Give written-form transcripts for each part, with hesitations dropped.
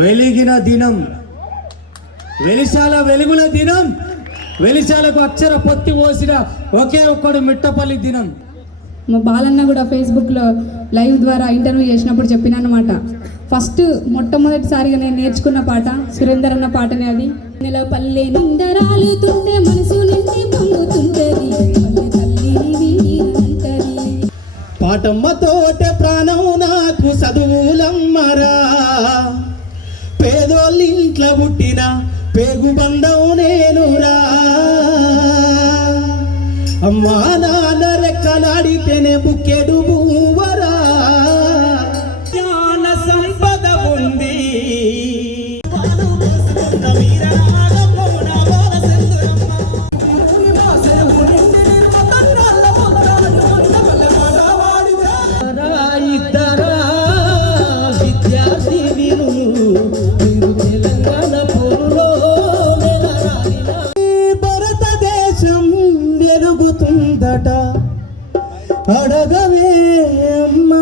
వెలిగిన దినం, వెలిశాల వెలుగుల దినం, వెలిశాలకు అక్షర పొత్తి పోసిన ఒకే ఒక్కడు మిట్టపల్లి దినం. మా బాలన్న కూడా ఫేస్బుక్లో లైవ్ ద్వారా ఇంటర్వ్యూ చేసినప్పుడు చెప్పినమాట. ఫస్ట్ మొట్టమొదటిసారిగా నేను నేర్చుకున్న పాట సురేందర్ అన్న పాటనే. అది నెల పల్లె నిందరాలుతుంటే మనసు నిండి పొంగుతుంటది, పల్లె తల్లి పాటమ్మతోటే ప్రాణం నాకు చదువులమ్మరా, పేదోళ్ళింట్లో పుట్టిన పేగు బంధం నేనురా, అమ్మా నాన్న రెక్కలాడితేనే బుక్కెడు భూవరా, జ్ఞాన సంపద ఉంది అడగవే అమ్మా.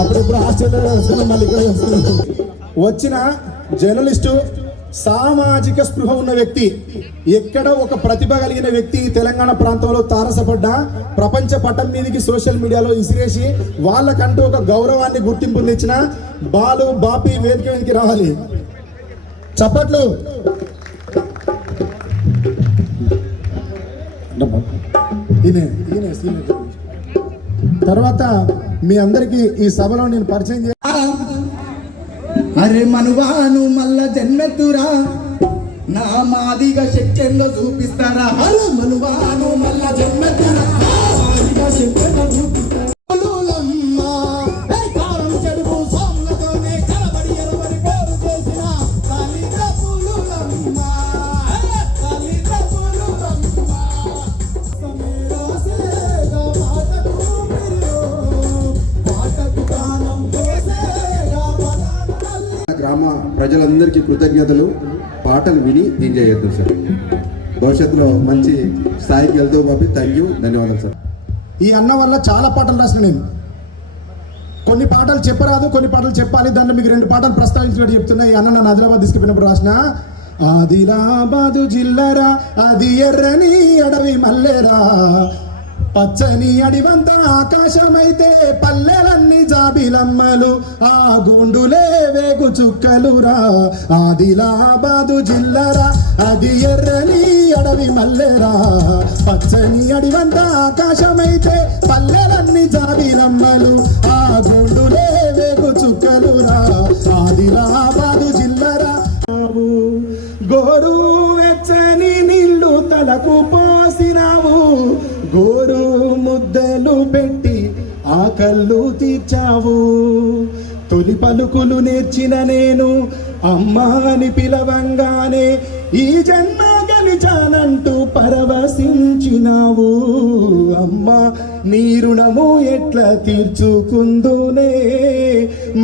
అప్పుడిప్పుడు ఆస్ట్రేలియా వేసుకున్నాం, మళ్ళీ ఇక్కడ వేసుకున్నాం. వచ్చిన జర్నలిస్టు సామాజిక స్పృహ ఉన్న వ్యక్తి, ఎక్కడ ఒక ప్రతిభ కలిగిన వ్యక్తి తెలంగాణ ప్రాంతంలో తారసపడ్డా ప్రపంచ పటం మీదకి సోషల్ మీడియాలో ఇసిరేసి వాళ్ళకంటూ ఒక గౌరవాన్ని గుర్తింపు తెచ్చిన బాలు బాపి వేదిక మీదకి రావాలి. చప్పట్లు. తర్వాత మీ అందరికి ఈ సభలో నేను పరిచయం అరే మనువాను మల్ల జన్మెత్తురా, నా మాదిగా శక్తిలో చూపిస్తారా. అరే మనువాను మల్ల జన్మెత్తురా, మాదిగా శక్తిలో చూపిస్తారా. గ్రామ ప్రజలందరికీ కృతజ్ఞతలు. పాటలు విని ఎంజాయ్ చేద్దాం సార్. భవిష్యత్తులో మంచి స్థాయికి వెళ్తూ బాబీ. థ్యాంక్ యూ, ధన్యవాదాలు సార్. ఈ అన్న వల్ల చాలా పాటలు రాసిన నేను. కొన్ని పాటలు చెప్పరాదు, కొన్ని పాటలు చెప్పాలి. దాంట్లో మీకు 2 పాటలు ప్రస్తావించినట్టు చెప్తున్నా. ఈ అన్న నన్ను ఆదిలాబాద్ తీసుకుపోయినప్పుడు రాసిన ఆదిలాబాదు జిల్లరా, అది ఎర్రని అడవి మల్లెరా, పచ్చని అడివంత ఆకాశమైతే పల్లెలన్నీ జాబిలమ్మలు, ఆ గుండులే వేగు చుక్కలురా. ఆదిలాబాదు జిల్లరా, అది ఎర్రని అడవి మల్లెరా, పచ్చని అడివంత ఆకాశమైతే పల్లెలన్నీ జాబిలమ్మలు, ఆ గుండులే వేగు చుక్కలురా. ఆదిలాబాదు జిల్లరా. గోరు వెచ్చని నీళ్లు తలకు పోసినావు, గోరు ముద్దలు పెట్టి ఆకళ్ళు తీర్చావు, తొలి పలుకులు నేర్చిన నేను అమ్మా అని పిలవంగానే ఈ జన్మ గలిచానంటూ పరవశించినావు. అమ్మా నీ రుణము ఎట్లా తీర్చుకుందునే,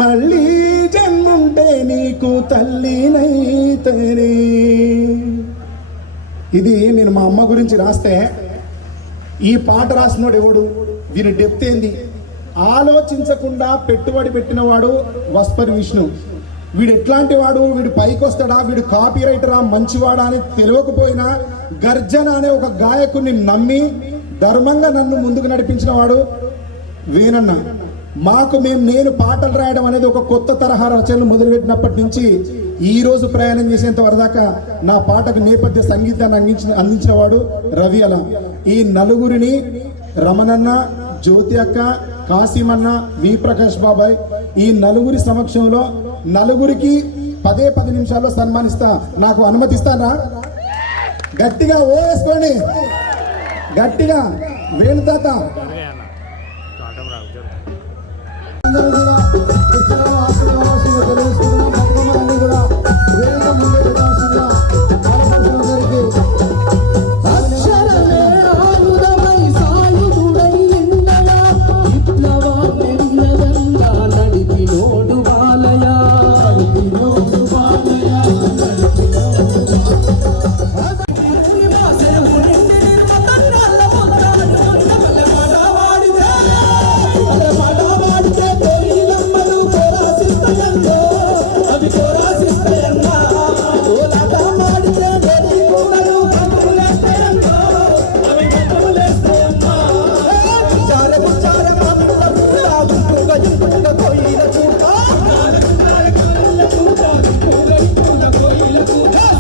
మళ్ళీ జన్ముంటే నీకు తల్లినైతేనే. ఇది నేను మా అమ్మ గురించి రాస్తే, ఈ పాట రాసినోడు ఎవడు, దీని డెప్త్ ఏంది ఆలోచించకుండా పెట్టుబడి పెట్టినవాడు వస్పరి విష్ణు. వీడు ఎట్లాంటి వాడు, వీడు పైకి వస్తాడా, వీడు కాపీ రైటరా, మంచివాడా అని తెలియకపోయినా గర్జన అనే ఒక గాయకుని నమ్మి ధర్మంగా నన్ను ముందుకు నడిపించిన వాడు వేణన్న. నేను పాటలు రాయడం అనేది ఒక కొత్త తరహా రచనలు మొదలుపెట్టినప్పటి నుంచి ఈ రోజు ప్రయాణం చేసేంత వరదాకా నా పాటకు నేపథ్య సంగీతాన్ని అందించిన వాడు రవి. అలా ఈ నలుగురిని రమణన్న, జ్యోతి అక్క, కాసిమన్న, వి ప్రకాష్ బాబాయ్, ఈ నలుగురి సమక్షంలో నలుగురికి 10 నిమిషాల్లో సన్మానిస్తా. నాకు అనుమతిస్తానా? గట్టిగా ఓ వేసుకోండి, గట్టిగా వేణుతాత.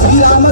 శ్రీరామ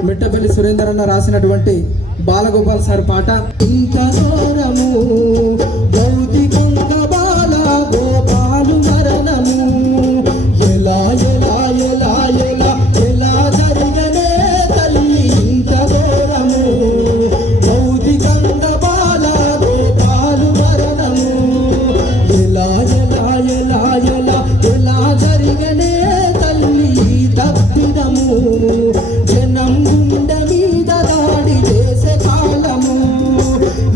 మిట్టపల్లి సురేందర్ అన్న రాసినటువంటి బాలగోపాల్ సార్ పాట. ఇంత దూరము భౌతికంగా బాల గోపాలు మరణము ఎలా ఎలా ఎలా ఎలా ఎలా జరిగనే తల్లి ఇంత దూరము భౌతికంగా బాల గోపాలు మరణము ఎలా ఎలా ఎలా ఎలా ఎలా జరిగనే తల్లి తప్పిదము జనం గుండె మీద దాడి చేసే కాలము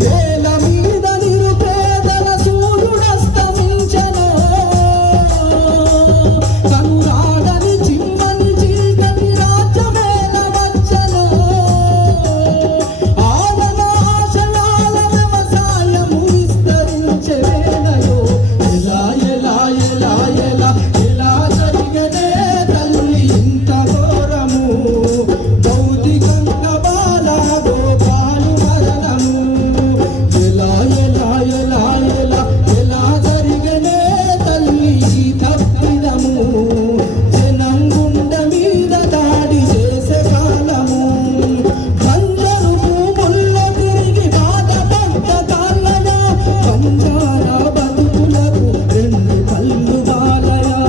నేల మీద నిరుపేదల సూర్యుడస్తమించెను కనురాడని చిమ్మని చీకటి రాజ్యమేల వచ్చెను ఆడన ఆశయాల వ్యవసాయము విస్తరించే వేళయో ఎలా ఎలా ఎలా ఎలా ఎలా జరిగనే తల్లి ఇంత ఘోరము భౌతికంగా బాల గోపాలు మరణము ఎలా ఎలా ఎలా ఎలా ఎలా జరిగనే తల్లి తప్పిదము జనం గుండె మీద దాడి చేసే కాలము బంజరు భూముల్లో తిరిగి బాధపడ్డ కాళ్ళయా బంజారా బతుకులకు రెండు కళ్ళు బాలయా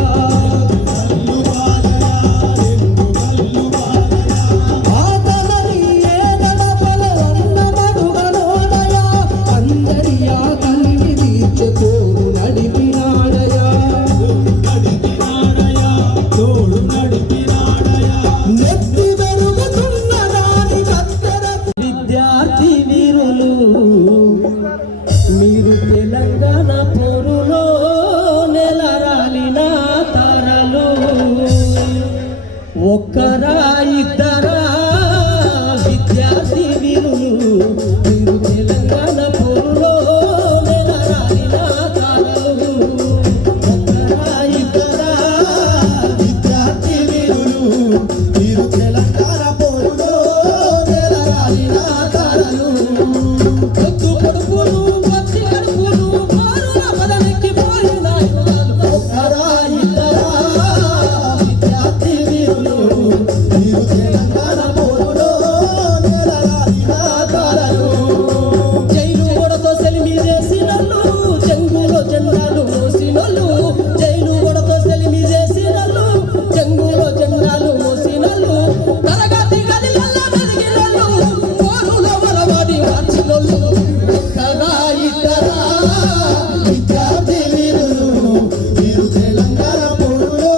ఆతలని ఏదన పలరన్న మడుగలోడయా అందరియా కలిగి తీర్చుకోరు నడిపినాడయా నెత్తి వెలుగుతున్న దాని కత్తెర విద్యార్థి వీరులు మీరు తెలంగాణ పోరులో నెలరాలిన తారలు ఒక్కరా ఇద్దరా విద్యార్థి వీరులు మీరు తెలంగాణ పోరులో నెలరాలిన తారలు ఒక్కరా ఇద్దరా విద్యార్థి వీరులు మీరు తెలంగాణ పోరులో నెలరాలిన తారలు పొద్దు పొడుపులు పచ్చి కడుపులు మారుల పదనికి పోయిన ఒక్కరా ఇద్దరా విద్యార్థి వీరులు మీరు తెలంగాణ పోరులో నెలరాలిన తారలు జైలు గొడతో సెలిమి చేసినోళ్ళు జంగులో జెండాలు మోసినోళ్ళు జైలు గొడతో సెలిమి చేసినోళ్ళు జంగులో జెండాలు మోసినోళ్ళు తరగతి గదిలలో మెదిగినోళ్ళు పోరులో వలవాడి మార్చినోళ్ళు ఒక్కరా ఇద్దరా విద్యార్థి వీరులు మీరు తెలంగాణ పోరులో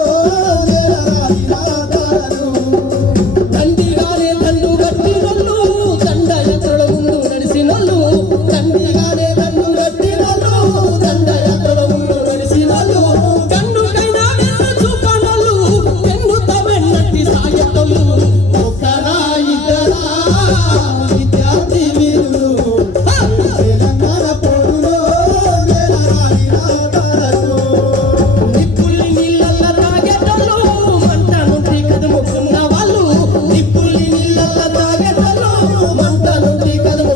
నెలరాలిన తారలు తండ్రిగానే దండు గట్టినోళ్ళు దండ యాత్రల ముందు నడిసినోళ్ళు తండ్రిగానే దండు గట్టినోళ్ళు దండ యాత్రల ముందు నడిసినోళ్ళు కన్నుకైనా వెన్ను చూపనోళ్ళు వెన్నుత వెన్నట్టి సాగేటోళ్ళు ఒక్కరా ఇద్దరా విద్యార్థి వీరులు తెలంగాణ పోరులో నెలరాలిన తారలు నిప్పుల్ని నీళ్ళల్లో తాగేటోళ్ళు మంట నుండి కదుముకున్న వాళ్ళు నిప్పుల్ని నీళ్ళల్లో తాగేటోళ్ళు మంట నుండి కదుముకున్న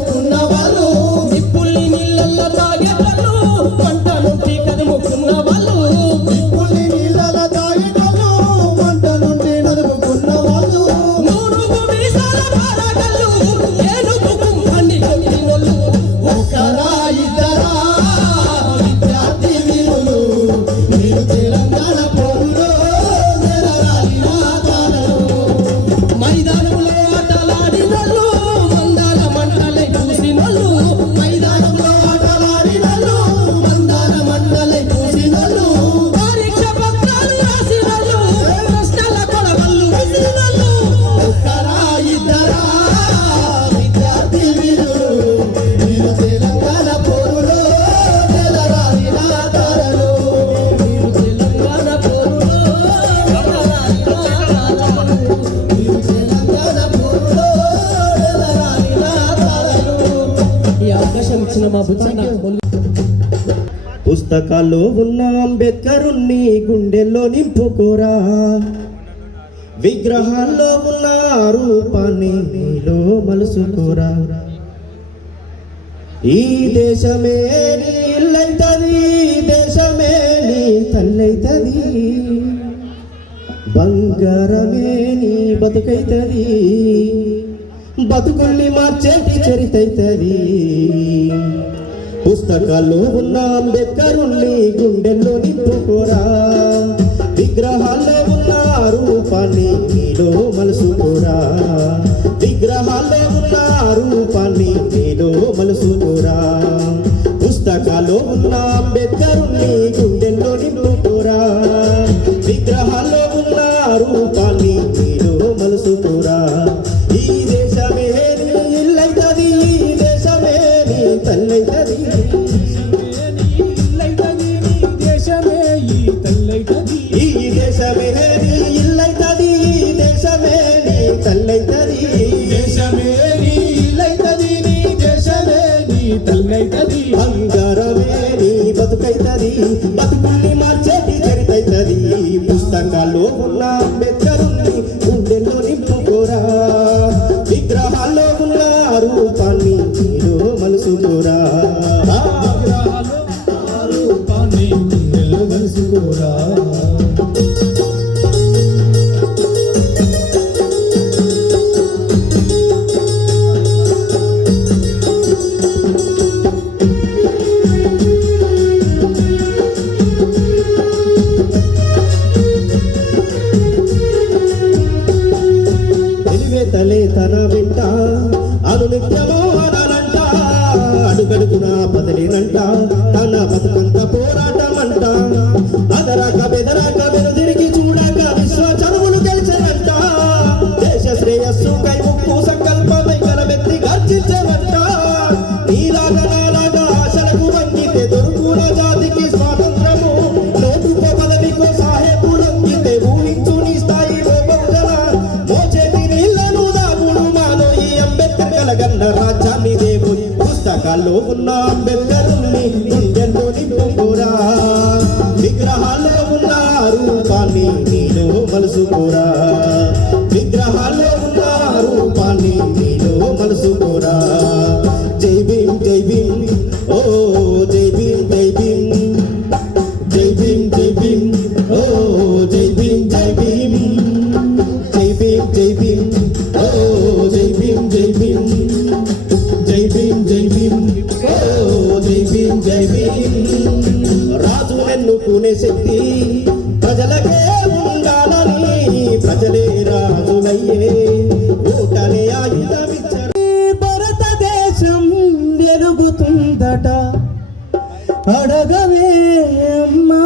ఇచ్చిన మా బుచ్చన్న పుస్తకాల్లో ఉన్న అంబేద్కరుణ్ణి గుండెల్లో నింపుకోరా, విగ్రహాల్లో ఉన్న రూపాన్ని నీలో మలుసుకోరా. ఈ దేశమే నీ ఇల్లైతది, దేశమే నీ తల్లైతది, బంగారమే నీ బతుకైతది, బతుకుల్ని మార్చేటి చరితైతది. పుస్తకాల్లో ఉన్న అంబేద్కరుణ్ణి గుండెల్లో నింపుకోరా, విగ్రహాల్లో ఉన్న రూపాన్ని నీలో మలుసుకోరా, విగ్రహాల్లో ఉన్న రూపాన్ని నీలో మలుసుకోరా. పుస్తకాల్లో ఉన్న అంబేద్కరుణ్ణి గుండెల్లో నింపుకోరా, విగ్రహాల్లో ఉన్న రూపాన్ని నీలో మలుసుకోరా. ఈ దేశమే నీ ఇల్లైతది, ఈ దేశమే నీ తల్లైతది, ఈ దేశమే నీ ఇల్లైతది, ఈ దేశమే నీ తల్లైతది, బంగారమే నీ బతుకైతది, బతుకుల్ని మార్చేటి చరితైతది. పుస్తకాల్లో ఉన్న అంబేద్కరుణ్ణి గుండెల్లో నింపుకోరా, విగ్రహాల్లో ఉన్న రూపాన్ని నీలో మలుసుకోరా. తలే తన వెంట అనునిత్యమో అనాలంట, అడుగడుగున బదిలేనంట, తన బతుకంత పోరాటమంట, అదరాక బెదరాక వెనుదిరిగి చూడాక విశ్వ చదువులు గెలిచనంట, దేశ శ్రేయస్సు కై ముక్కు సంకల్పమై కలబెత్తి గర్జించమంట. నీలాగా నాలాగా ఆశలకు వంగితే దొరుకున జాతికి స్వాతంత్రము, నోటుకో పదవికో సాహేబులొంగితే ఊహించు నీ స్థాయి బహుజన. మోచేతి నీళ్లను దాగుడు మాలో ఈ అంబేద్కర్ కలగన్న రాజ్యాన్ని దేవుని. పుస్తకాల్లో ఉన్న అంబేద్కరుణ్ణి గుండెల్లో నింపుకోరా, విగ్రహాల్లో ఉన్న రూపాన్ని నీలో మలుసుకోరా, విగ్రహాల్లో ఉన్న రూపాన్ని నీలో మలుసుకోరా. జై భీమ్ జై భీమ్, ఓ జై భీమ్ జై భీమ్, జై భీమ్ జై భీమ్, ఓ జై భీమ్ జై భీమ్, జై భీమ్ జై భీమ్, ఓ జై భీమ్ జై భీమ్, జై భీమ్ జై భీమ్, ఓ జై భీమ్ జై భీమ్. రాజు ఎన్నుకునే శక్తి ప్రజలకే ఉండాలని, ప్రజలే రాజులయ్యే ఓటనే ఆయుధమిచ్చారు. భారతదేశం వెలుగుతుందట, అడగవే అమ్మా,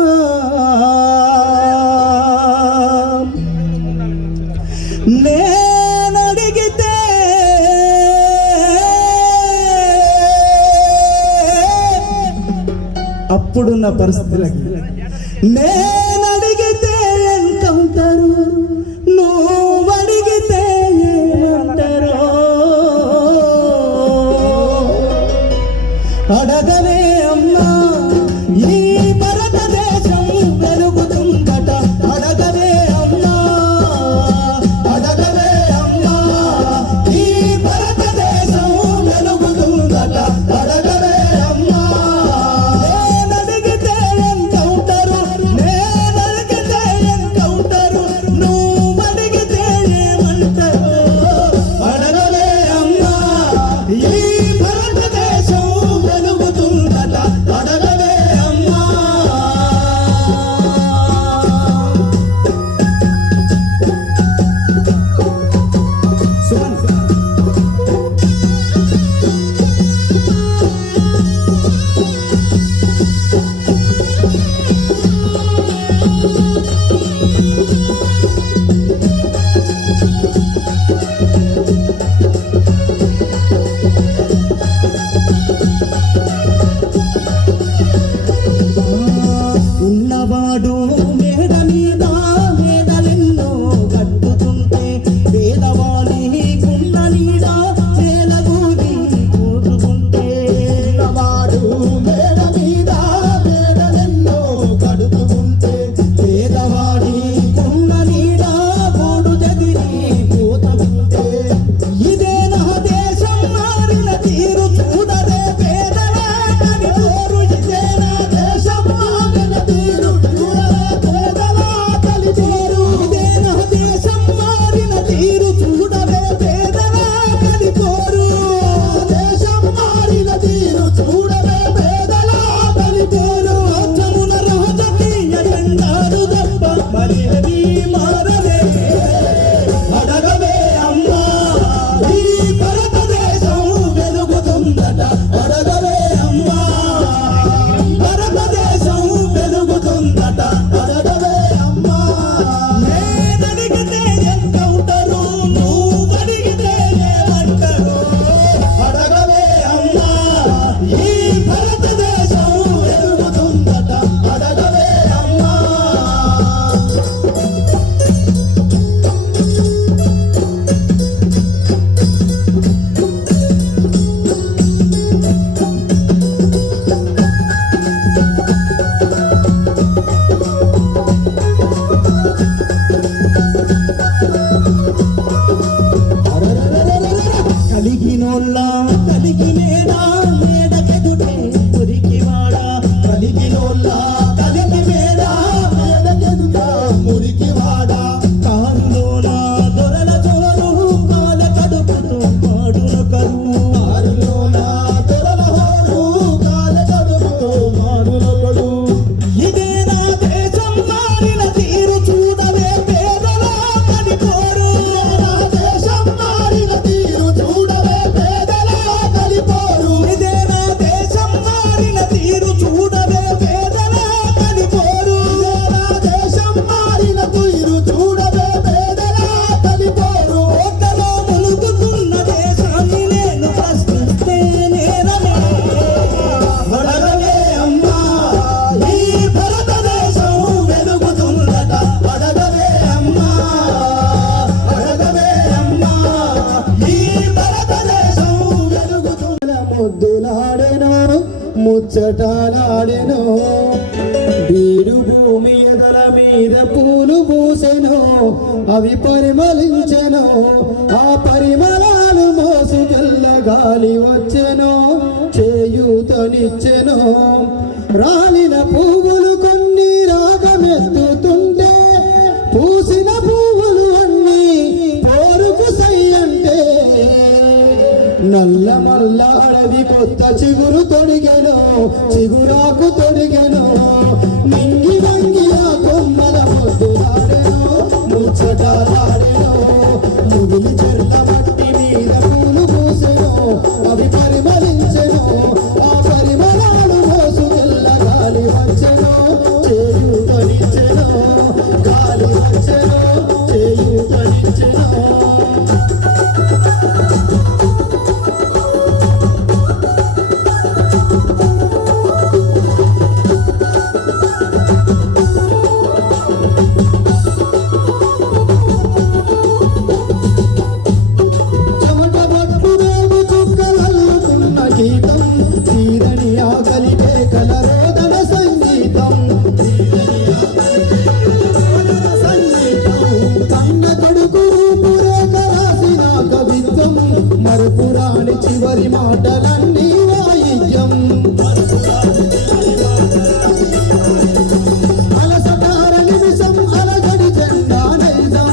నేనడిగితే అప్పుడున్న పరిస్థితులకి, నేనడిగితే ఎన్కౌంటరు, నువ్వు అడిగితే ఏమంటారో, అడగవే అమ్మా ఈ భారతదేశం వెలుగుతుందట, అడగవే అమ్మా, అడగవే అమ్మా ఈ భారతదేశం వెలుగుతుందట, అడగవే అమ్మా. నేనడిగితే ఎన్కౌంటరు, నేనడిగితే ఎన్కౌంటరు, నువ్వు అడిగితే ఏమంటారో, అడగవే అమ్మా ఈ భారతదేశం వెలుగుతుందట. కలిగినోళ్ళ కలిగి మేడా మేడకెదుటే మురికివాడా కలిగినోళ్ళ కలిగి మేడా మేడకెదుట మురికివాడా కారులోన దొరల చోరు కాల కడుపుతో పాడున కరువు కారులోన దొరల హోరు కాల కడుపుతో మారున కరువు ఇదే నా దేశం మారిన తీరు చూడవే పేదలా కలిపోరు నా దేశం మారిన తీరు చూడవే పేదలా కలిపోరు ఇదే నా దేశం మారిన తీరు చూడవే పేదలా కలిపోరు ఇదే నా దేశం మారిన తీరు చూడవే పేదలా కలిపోరు ఓటలో ములుగుతున్న దేశాన్ని నేను ప్రశ్నిస్తే నేరమే అడగవే అమ్మా ఈ భారతదేశం వెలుగుతుందట అడగవే అమ్మా ఈ భారతదేశం వెలుగుతుంద ముద్దులాడెను ముచ్చటాలాడెను బీడు భూమి ఎదల మీద పూలు పూసెను అవి పరిమళించెను ఆ పరిమళాలు మోసుకెళ్ళ గాలి వచ్చెను చేయూతనిచ్చెను రాలిన పువ్వులు కొన్ని రాగమెత్తుతుంటే పూసిన పువ్వులు అన్నీ పోరుకు సై అంటే నల్ల మల్ల అడవి కొత్త చిగురు తొడిగెను చిగురాకు తొడిగెను మింగి వంగి ఆ కొమ్మల ముద్దులాడెను ముచ్చటాలాడెను ముగిలి చెట్ల మట్టి మీద పూలు పూసెను అవి పరిమళించెను ఆ పరిమళాలు మోసుకెళ్ళ గాలి వచ్చెను చేయూతనిచ్చెను గాలి వచ్చెను చేయూతనిచ్చెను చెమట బొట్టు వేగు చుక్కలల్లుకున్న గీతం తీరని ఆకలికే కలరోదన సంగీతం కన్న కొడుకు రూపురేఖ రాసిన కవిత్వం మరుపురాని చివరి మాటలన్నీ వాయిద్యం అలసటార నిమిషం అలజడి జెండా నైజం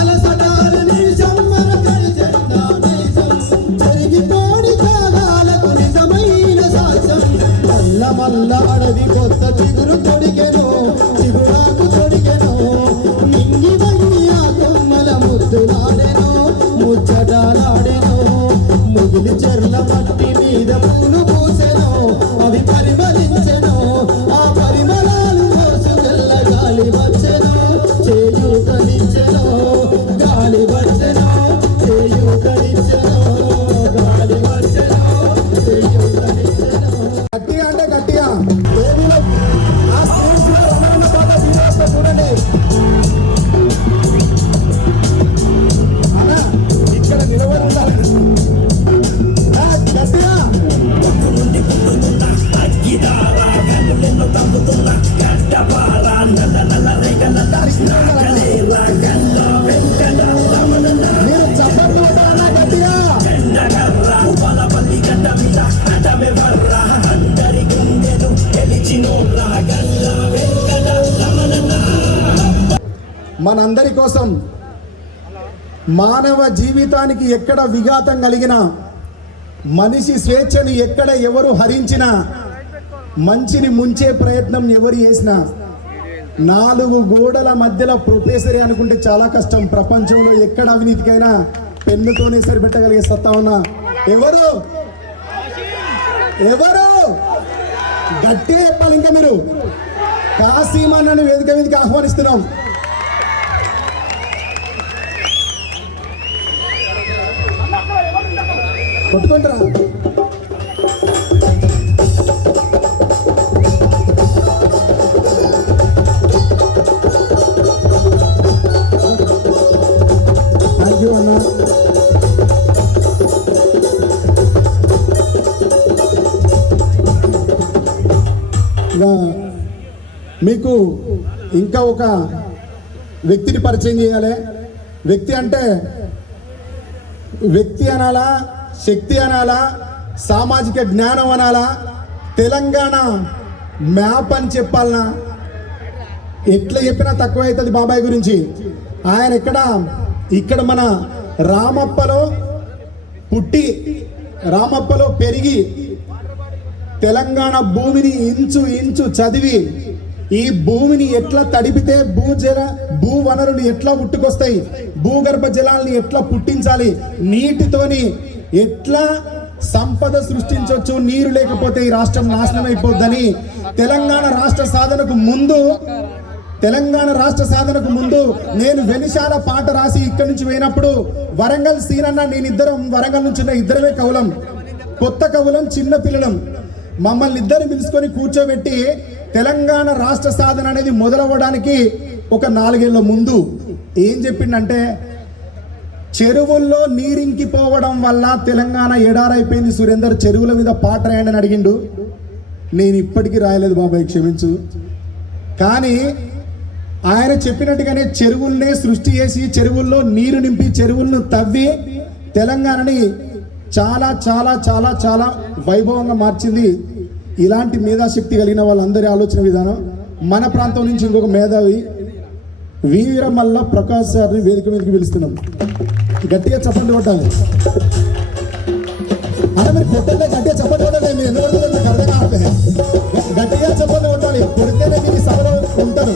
అలసటార నిమిషం అలజడి జెండా నైజం జరిగిపోని త్యాగాలకు నిజమైన సాక్ష్యం మల్ల మల్ల అడవి కొత్త చిగురు తొడిగెను చిగురాకు తొడిగెను నింగి వంగి ఆ కొమ్మల ముద్దులాడెను ముచ్చటాలాడెను ముగిలి చెర్ల మట్టి మీద పూలు పూసెను అవి పరిమళించెను ఆ పరిమళాలు మోసుకెళ్ళ గాలి వచ్చెను చేయూతనిచ్చెను గాలి వచ్చెను చేయూతనిచ్చెను గాలి వచ్చెను చేయూతనిచ్చెను గట్టిగా అంటే గట్టిగా ఏమీలో ఆ స్టేజ్ లో రమణ పాట వీడియోస్ చూడండి అన్నా ఇక్కడ నిలబడి ఉండాలి గట్టిగా మీరు చప్పట్లు కొట్టాలన్నా గట్టిగా మనందరి కోసం మానవ జీవితానికి ఎక్కడ విఘాతం కలిగినా మనిషి స్వేచ్ఛను ఎక్కడ ఎవరు హరించినా మంచిని ముంచే ప్రయత్నం ఎవరు చేసినా నాలుగు గోడల మధ్యలో ప్రొఫెసర్ అనుకుంటే చాలా కష్టం. ప్రపంచంలో ఎక్కడ అవినీతికైనా పెన్నుతోనే సరిపెట్టగలిగే సత్తా ఉన్నా ఎవరు ఎవరు గట్టిగా చెప్పాలి. ఇంకా మీరు కాసీమన్నను వేదిక మీదకి ఆహ్వానిస్తున్నాం. కొట్టుకుంటారా థ్యాంక్ యూ అన్న. మీకు ఇంకా ఒక వ్యక్తిని పరిచయం చేయాలి. వ్యక్తి అంటే వ్యక్తి అనాలా శక్తి అనాలా, సామాజిక జ్ఞానం అనాలా, తెలంగాణ మ్యాప్ అని చెప్పాలనా, ఎట్లా చెప్పినా తక్కువ అవుతుంది బాబాయ్ గురించి. ఆయన ఇక్కడ మన రామప్పలో పుట్టి రామప్పలో పెరిగి తెలంగాణ భూమిని ఇంచు ఇంచు చదివి ఈ భూమిని ఎట్లా తడిపితే భూ వనరులు ఎట్లా పుట్టుకొస్తాయి, భూగర్భ జలాల్ని ఎట్లా పుట్టించాలి, నీటితోని ఎట్లా సంపద సృష్టించవచ్చు, నీరు లేకపోతే ఈ రాష్ట్రం నాశనం అయిపోద్దని తెలంగాణ రాష్ట్ర సాధనకు ముందు నేను వెలిశాల పాట రాసి ఇక్కడి నుంచి పోయినప్పుడు వరంగల్ సీనన్న నేనిద్దరం వరంగల్ నుంచి ఇద్దరమే కవులం, కొత్త కవులం, చిన్న పిల్లలం. మమ్మల్ని ఇద్దరు పిలుచుకొని కూర్చోబెట్టి తెలంగాణ రాష్ట్ర సాధన అనేది మొదలవ్వడానికి ఒక 4 ఏళ్ల ముందు ఏం చెప్పిండంటే, చెరువుల్లో నీరింకిపోవడం వల్ల తెలంగాణ ఎడారైపోయింది సురేందర్, చెరువుల మీద పాట రాయండి అని అడిగిండు. నేను ఇప్పటికీ రాయలేదు బాబాయ్, క్షమించు. కానీ ఆయన చెప్పినట్టుగానే చెరువుల్నే సృష్టి చేసి చెరువుల్లో నీరు నింపి చెరువులను తవ్వి తెలంగాణని చాలా చాలా చాలా చాలా వైభవంగా మార్చింది. ఇలాంటి మేధాశక్తి కలిగిన వాళ్ళందరి ఆలోచన విధానం. మన ప్రాంతం నుంచి ఇంకొక మేధావి వీరమల్ల ప్రకాష్ సార్ని వేదిక మీదకి పిలుస్తున్నాం. గట్టిగా చప్పట్లు కొట్టాలి అన్న, మీరు కొట్టలే, గట్టిగా చప్పట్లు కొట్టాలి. మీరు ఎందుకు కొడుతుంది అర్థం కావట్లే, గట్టిగా చప్పట్లు కొట్టాలి, కొడితేనే మీరు సభలో ఉంటారు.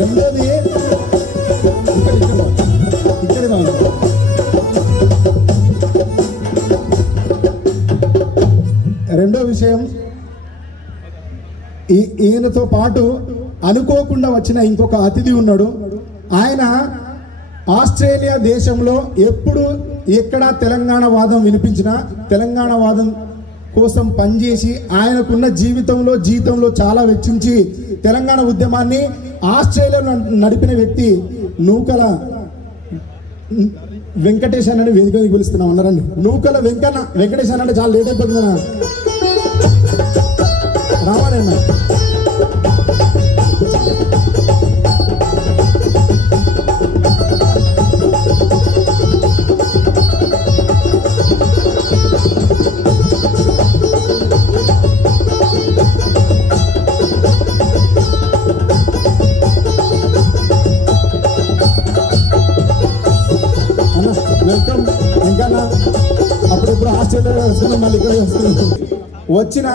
రెండోది ఇక్కడ రెండో విషయం, ఈయనతో పాటు అనుకోకుండా వచ్చిన ఇంకొక అతిథి ఉన్నాడు. ఆయన ఆస్ట్రేలియా దేశంలో ఎప్పుడు ఎక్కడ తెలంగాణ వాదం వినిపించినా తెలంగాణ వాదం కోసం పనిచేసి ఆయనకున్న జీవితంలో చాలా వెచ్చించి తెలంగాణ ఉద్యమాన్ని ఆస్ట్రేలియాలో నడిపిన వ్యక్తి నూకల వెంకటేష్ అని వేదికకి పిలుస్తున్నాం. అన్నారండి నూకల వెంకటేష్ అంటే చాలా లేట్ అయిపోతుందన్నా, రావాలన్నా. వెల్కమ్ ఇంకా అప్పుడెప్పుడు ఆస్ట్రేలియా వస్తున్నాం, మళ్ళీ ఇక్కడ వస్తున్నాం. వచ్చిన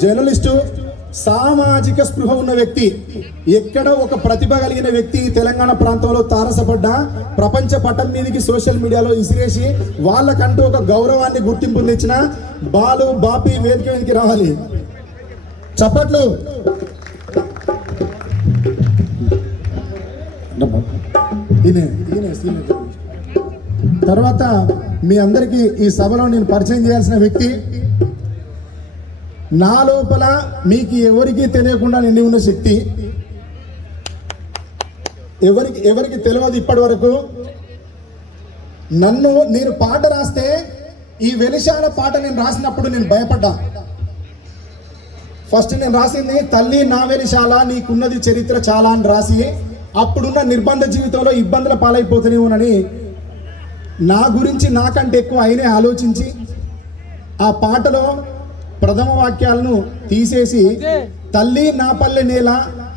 జర్నలిస్టు, సామాజిక స్పృహ ఉన్న వ్యక్తి, ఎక్కడ ఒక ప్రతిభ కలిగిన వ్యక్తి తెలంగాణ ప్రాంతంలో తారసపడ్డా ప్రపంచ పటం మీదకి సోషల్ మీడియాలో ఇసిరేసి వాళ్ళకంటూ ఒక గౌరవాన్ని గుర్తింపు తెచ్చిన బాపి వేదిక మీదకి రావాలి. చప్పట్లు. తర్వాత మీ అందరికీ ఈ సభలో నేను పరిచయం చేయాల్సిన వ్యక్తి, నా లోపల మీకు ఎవరికి తెలియకుండా నిండి ఉన్న శక్తి, ఎవరికి తెలియదు ఇప్పటి వరకు. నేను పాట రాస్తే, ఈ వెలిశాల పాట నేను రాసినప్పుడు నేను భయపడ్డా. ఫస్ట్ నేను రాసింది తల్లి నా వెలిశాల నీకున్నది చరిత్ర చాలా అని రాసి, అప్పుడున్న నిర్బంధ జీవితంలో ఇబ్బందుల పాలైపోతున్నావునని నా గురించి నాకంటే ఎక్కువ ఆయనే ఆలోచించి ఆ పాటలో ప్రథమ వాక్యాలను తీసేసి తల్లి నా పల్లె నేల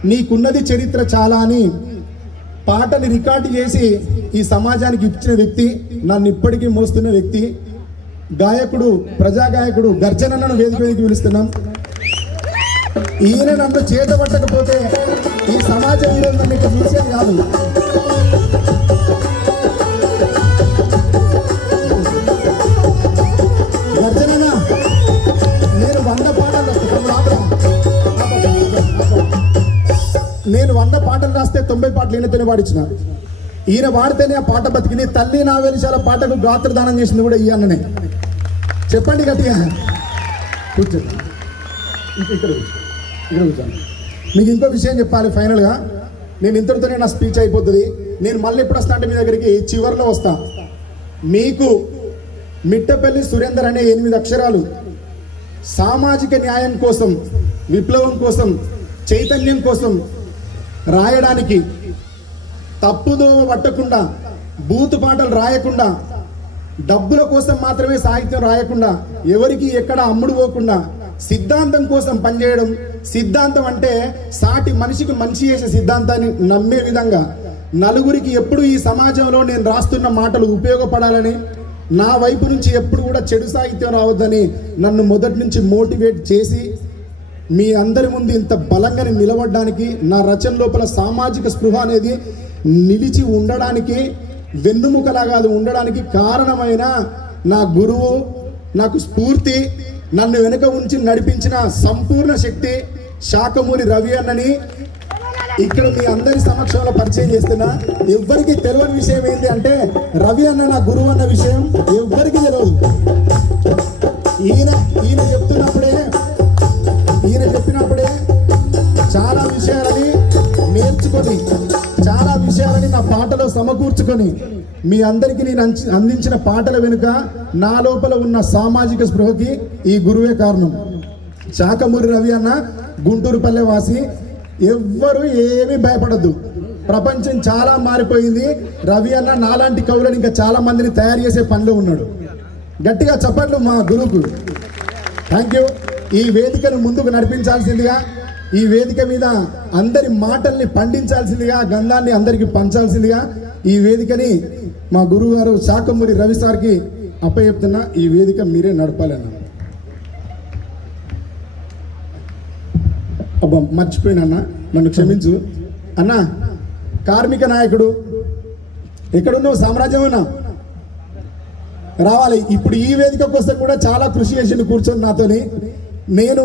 నీకున్నది చరిత్ర చాలా అని పాటని రికార్డు చేసి ఈ సమాజానికి ఇచ్చిన వ్యక్తి, నన్ను ఇప్పటికీ మోస్తున్న వ్యక్తి, గాయకుడు, ప్రజాగాయకుడు గర్జనను వేదిక వేదిక పిలుస్తున్నాం. ఈయన నన్ను చేతబట్టకపోతే ఈ సమాజం ఈరోజు నన్ను ఇక్కడ చూసేది కాదు. గర్జన నేను 100 పాటలు రాస్తే 90 పాటలు ఈయనతోనే పాడించిన. ఈయన వాడితేనే ఆ పాట బతికింది. తల్లి నా వెలిశాల పాటకు గాత్రదానం చేసింది కూడా ఈ అన్ననే. చెప్పండి గట్టిగా. కూర్చోండి, ఇక్కడ కూర్చోండి. మీకు ఇంకో విషయం చెప్పాలి ఫైనల్గా. నేను ఇంతటితోనే నా స్పీచ్ అయిపోతుంది. నేను మళ్ళీ ఎప్పుడు వస్తా అంటే మీ దగ్గరికి చివరిలో వస్తా. మీకు మిట్టపల్లి సురేందర్ అనే 8 అక్షరాలు సామాజిక న్యాయం కోసం, విప్లవం కోసం, చైతన్యం కోసం రాయడానికి, తప్పుదోవ పట్టకుండా, బూతు పాటలు రాయకుండా, డబ్బుల కోసం మాత్రమే సాహిత్యం రాయకుండా, ఎవరికి ఎక్కడ అమ్ముడు పోకుండా సిద్ధాంతం కోసం పనిచేయడం. సిద్ధాంతం అంటే సాటి మనిషికి మంచి చేసే సిద్ధాంతాన్ని నమ్మే విధంగా నలుగురికి ఎప్పుడు ఈ సమాజంలో నేను రాస్తున్న మాటలు ఉపయోగపడాలని, నా వైపు నుంచి ఎప్పుడు కూడా చెడు సాహిత్యం రావద్దని నన్ను మొదటి నుంచి మోటివేట్ చేసి మీ అందరి ముందు ఇంత బలంగా నిలబడడానికి, నా రచన లోపల సామాజిక స్పృహ అనేది నిలిచి ఉండడానికి, వెన్నుముకలాగా అది ఉండడానికి కారణమైన నా గురువు, నాకు స్ఫూర్తి, నన్ను వెనుక ఉంచి నడిపించిన సంపూర్ణ శక్తి శాఖమూరి రవి అన్నని ఇక్కడ మీ అందరి సమక్షంలో పరిచయం చేస్తున్నా. ఎవ్వరికి తెలియని విషయం ఏంటి అంటే, రవి అన్న నా గురువు అన్న విషయం ఎవ్వరికి తెలియదు. ఈయన చెప్పినప్పుడే చాలా విషయాలని నేర్చుకొని, చాలా విషయాలని నా పాటలో సమకూర్చుకొని మీ అందరికీ నేను అందించిన పాటల వెనుక నా లోపల ఉన్న సామాజిక స్పృహకి ఈ గురువే కారణం. శాఖమూరి రవి అన్న గుంటూరు పల్లె వాసి. ఎవ్వరు ఏమీ భయపడద్దు, ప్రపంచం చాలా మారిపోయింది. రవి అన్న నాలాంటి కవులను ఇంకా చాలా మందిని తయారు చేసే పనిలో ఉన్నాడు. గట్టిగా చప్పట్లు మా గురువుకు. Thank you. ఈ వేదికను ముందుకు నడిపించాల్సిందిగా, ఈ వేదిక మీద అందరి మాటల్ని పండించాల్సిందిగా, గంధాన్ని అందరికి పంచాల్సిందిగా ఈ వేదికని మా గురువు గారు శాఖమూరి రవి సార్కి అప్పచెప్తున్నా. ఈ వేదిక మీరే నడపాలన్న. అబ్బా మర్చిపోయినన్న, నన్ను క్షమించు అన్న. కార్మిక నాయకుడు ఎక్కడున్నావు? సామ్రాజ్యం అన్నా రావాలి. ఇప్పుడు ఈ వేదిక కోసం కూడా చాలా కృషి చేసిండు కూర్చొని నాతోని. నేను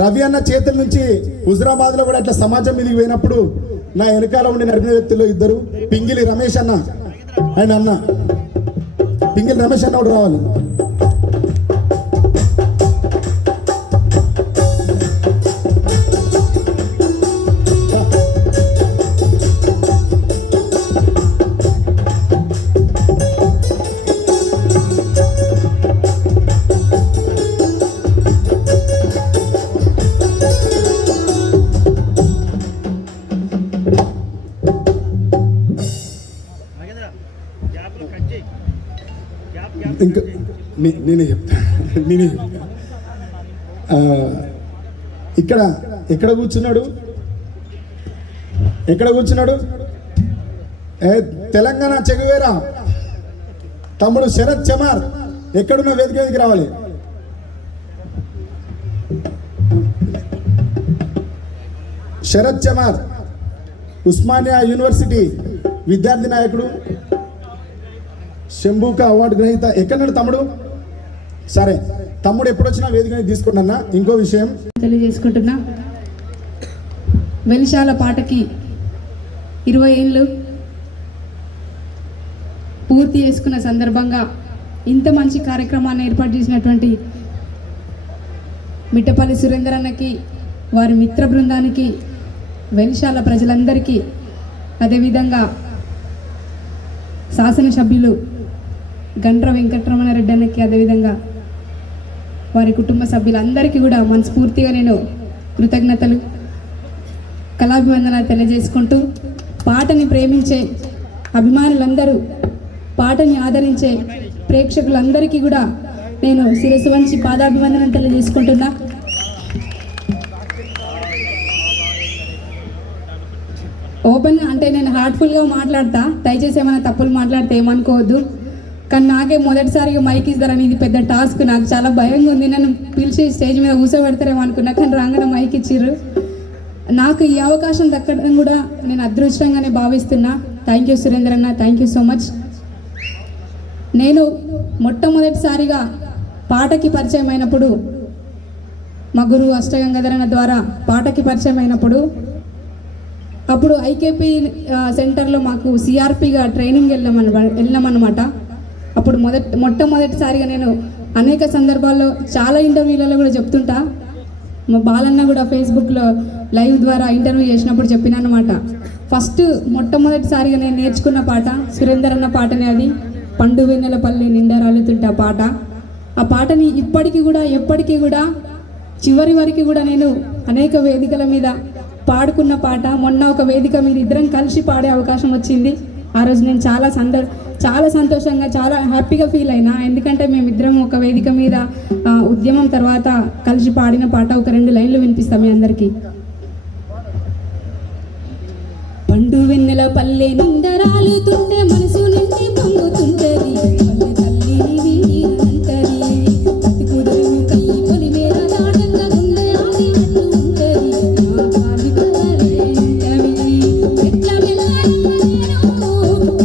రవి అన్న చేతుల నుంచి హుజరాబాద్లో కూడా అట్లా సమాజం మీదకి పోయినప్పుడు నా వెనకాల ఉండి నడిపిన వ్యక్తులు ఇద్దరు, పింగిలి రమేష్ అన్న అండ్ అన్న. పింగిలి రమేష్ అన్న కూడా రావాలి. ఇంకా నేనే చెప్తా. ఎక్కడ కూర్చున్నాడు? తెలంగాణ చెగువేరా తమ్ముడు శరత్ చమార్ ఎక్కడున్న వేదిక మీదకి రావాలి. శరత్ చమార్ ఉస్మానియా యూనివర్సిటీ విద్యార్థి నాయకుడు, శంభూకా అవార్డు గ్రహీత. ఎక్కడున్నాడు తమ్ముడు? సరే తమ్ముడు ఎప్పుడు వచ్చినా వేదిక తీసుకుంటున్నా. ఇంకో విషయం తెలియజేసుకుంటున్నా, వెలిశాల పాటకి 20 ఏళ్ళు పూర్తి చేసుకున్న సందర్భంగా ఇంత మంచి కార్యక్రమాన్ని ఏర్పాటు చేసినటువంటి మిట్టపల్లి సురేందర్ అన్నకి, వారి మిత్ర బృందానికి, వెలిశాల ప్రజలందరికీ, అదేవిధంగా శాసనసభ్యులు గండ్ర వెంకటరమణారెడ్డి అన్నకి, అదేవిధంగా వారి కుటుంబ సభ్యులందరికీ కూడా మనస్ఫూర్తిగా నేను కృతజ్ఞతలు, కళాభివందనాలు తెలియజేసుకుంటూ, పాటని ప్రేమించే అభిమానులందరూ, పాటని ఆదరించే ప్రేక్షకులందరికీ కూడా నేను శిరస్సు వంచి పాదాభివందనం తెలియజేసుకుంటున్నా. ఓపెన్గా అంటే నేను హార్ట్ఫుల్గా మాట్లాడతా, దయచేసి ఏమైనా తప్పులు మాట్లాడితే ఏమనుకోవద్దు. కానీ నాకే మొదటిసారిగా మైక్ ఇస్తారని ఇది పెద్ద టాస్క్. నాకు చాలా భయంగా ఉంది. నన్ను పిలిచి స్టేజ్ మీద కూర్చోబెడతారేమో అనుకున్నా, కానీ రాగానే మైక్ ఇచ్చిర్రు. నాకు ఈ అవకాశం దక్కడం కూడా నేను అదృష్టంగానే భావిస్తున్నా. థ్యాంక్ యూ సురేందర్ అన్న, థ్యాంక్ యూ సో మచ్. నేను మొట్టమొదటిసారిగా పాటకి పరిచయం అయినప్పుడు, మా గురువు అష్టగంగాధర్ అన్న ద్వారా పాటకి పరిచయం అయినప్పుడు, అప్పుడు ఐకేపీ సెంటర్లో మాకు సిఆర్పిగా ట్రైనింగ్ వెళ్ళామన్నమాట. అప్పుడు మొట్టమొదటిసారిగా నేను అనేక సందర్భాల్లో చాలా ఇంటర్వ్యూలలో కూడా చెప్తుంటా. మా బాలన్న కూడా ఫేస్బుక్లో లైవ్ ద్వారా ఇంటర్వ్యూ చేసినప్పుడు చెప్పినమాట. మొట్టమొదటిసారిగా నేను నేర్చుకున్న పాట సురేందర్ అన్న పాటనే. అది పండు వెన్నెల పల్లె నిండా రాలుతుంటా పాట. ఆ పాటని ఇప్పటికీ కూడా, ఎప్పటికీ కూడా, చివరి వరకు కూడా నేను అనేక వేదికల మీద పాడుకున్న పాట. మొన్న ఒక వేదిక మీద ఇద్దరం కలిసి పాడే అవకాశం వచ్చింది. ఆ రోజు నేను చాలా సంతోషంగా చాలా హ్యాపీగా ఫీల్ అయినా. ఎందుకంటే మేమిద్దరం ఒక వేదిక మీద ఉద్యమం తర్వాత కలిసి పాడిన పాట ఒక 2 లైన్లు వినిపిస్తాం మీ అందరికీ. పండు వెన్నెల పల్లె నిందరాలుతుంటే మనసు నిండి పొంగుతుంటది, పల్లె తల్లిని వీడినంటది, కుదురు కై పొలిమేర దాటంగా గుండె ఆగినట్టు ఉంటది, నా కాలి కదలే ఉంటవి. ఎట్లా వెళ్ళాలమ్మ నేను,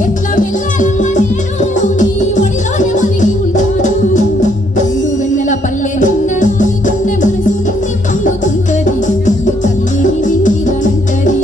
ఎట్లా వెళ్ళాలమ్మ నేను, నీ ఒడిలోనే ఒదిగి ఉంటాను. పండు వెన్నెల పల్లె నిందరాలుతుంటే మనసు నిండి పొంగుతుంటది, పల్లె తల్లిని వీడినంటది,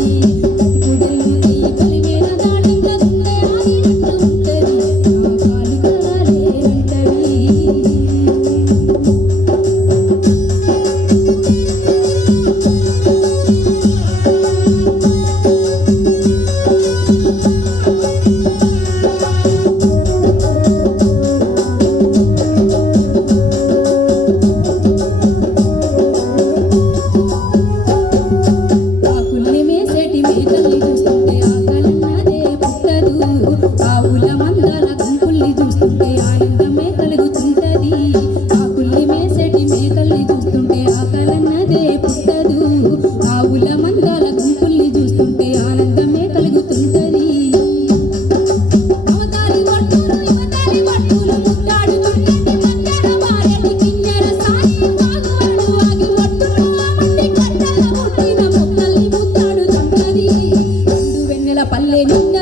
ఆవుల మందల గుంపుల్ని చూస్తుంటే ఆనందమే కలుగుతుంటది, ఆకుల్ని మేసేటి మేకల్ని చూస్తుంటే ఆకలన్నదే పుట్టదు, ఆవుల మందల గుంపుల్ని చూస్తుంటే ఆనందమే కలుగుతుంటది. అవతారి వట్టులు యువతారి వట్టులు ముద్దాడుతుంటే మధ్యన మారేటి కిన్నెర సాయి వాగువాడు ఆగి వట్టులు ఆమంటి కట్టల పుట్టిన మొక్కల్ని ముద్దాడుతుంటది. పండు వెన్నెల పల్లె నిండా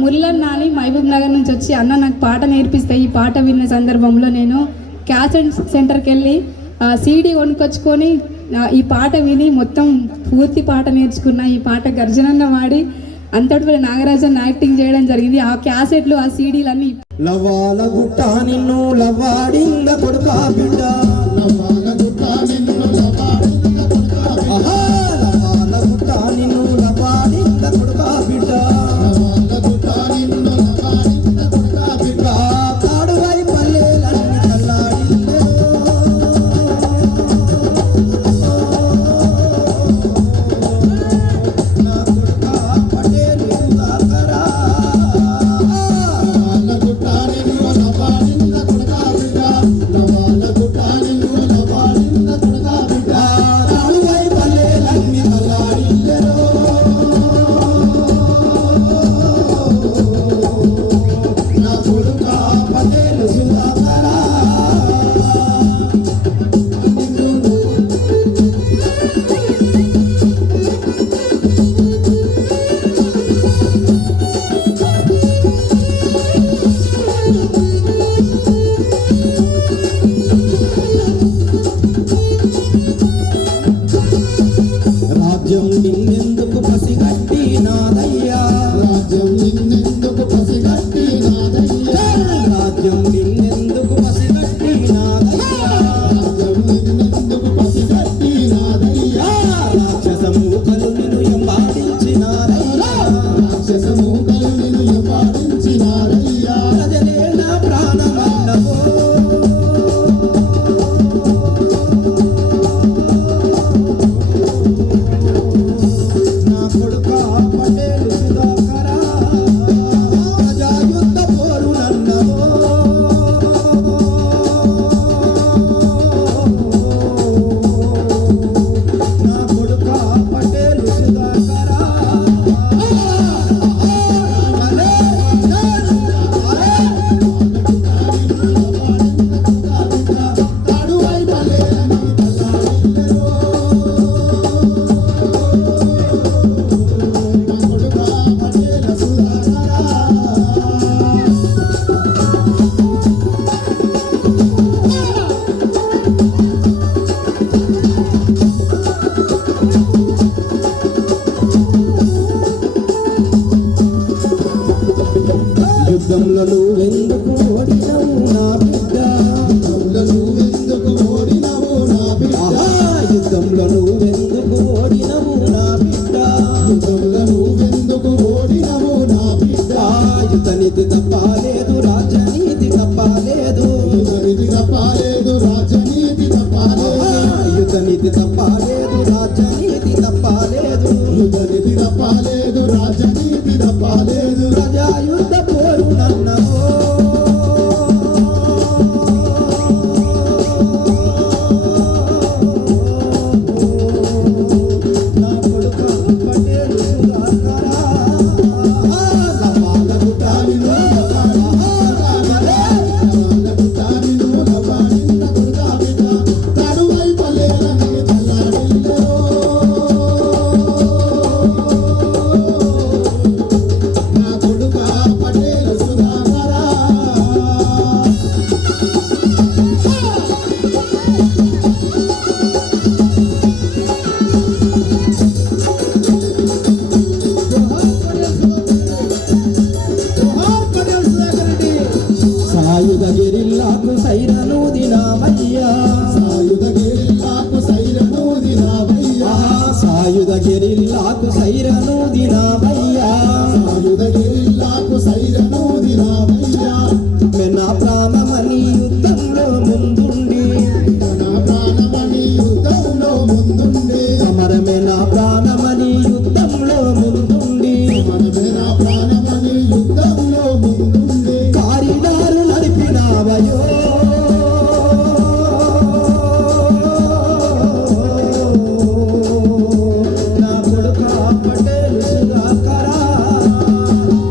మురళన్నాని మహబూబ్ నగర్ నుంచి వచ్చి అన్న నాకు పాట నేర్పిస్తే, ఈ పాట విన్న సందర్భంలో నేను క్యాసెట్ సెంటర్కి వెళ్ళి CD కొనుక్కొచ్చుకొని ఈ పాట విని మొత్తం పూర్తి పాట నేర్చుకున్న. ఈ పాట గర్జనన్న వాడి అంతటి నాగరాజన్ యాక్టింగ్ చేయడం జరిగింది. ఆ క్యాసెట్లు ఆ CDలన్నీ లవ్వాల గుట్ట నిన్ను లవ్వాడింద కొడుకా బిడ్డ, లవ్వాల గుట్ట నిన్ను లవ్వాడింద కొడుకా బిడ్డ, లవ్వాల గుట్ట నిన్ను లవ్వాడింద కొడుకా బిడ్డ, లవ్వాల గుట్ట నిన్ను లవ్వాడింద కొడుకా బిడ్డ, కాడువై పల్లెలన్నీ తల్లాడిందే నా కొడుకా పటేలు సుధాకరా. రాజ్యం నిన్నెందుకు పసిగట్టి నాదయ్యా, రాజ్యం నిన్నెందుకు పసిగట్టి నాదయ్యా, రాజ్యం నిన్నెందుకు పసిగట్టి నాదయ్యా, రాజ్యం నిన్నెందుకు పసిగట్టి నాదయ్యా, రాక్షసమూకలు నిన్ను ఎంబాడించినారయ్యా, రాక్షసమూకలు నిన్ను ఎంబాడించినారయ్యా, ప్రజలే నా ప్రాణమన్నవో యుద్ధంలో నువ్వెందుకు ఓడినవు నా బిడ్డ, యుద్ధంలో నువ్వెందుకు ఓడినవు నా బిడ్డ, యుద్ధనీతి తప్పలేదు, రాజనీతి తప్పలేదు, ప్రజాయుద్ధ పోరు నన్నవో. నా కొడుక పటేలు సుధాకరా, లవాలకు తాలిలో లవాలకు తాలిలో లవాడింద కొడుకా బిడ్డ, తడువై పలేరని తల్లాడిల్లో. నా కొడుక పటేలు సుధాకరా. సాయుధ గిరిల్లాకు సైరను దినామయ్యా, సాయుధ గిరిల్లాకు సైరను దినామయ్యా, సాయుధ గిరిల్లాకు సైరను దినామయ్యా, సాయుధ గిరిల్లాకు సైరను దినామయ్యా. మెనా ప్రాణమని యుద్ధంలో ముందుండి, మెనా ప్రాణమని యుద్ధంలో ముందుండి, అమరమెనా ప్రాణమని యుద్ధంలో ముందుండి, అమరమెనా ప్రాణమని యుద్ధంలో ముందుండి. కారిడారు నడిపినావయో, నా కొడుక పటేలు సుధాకరా,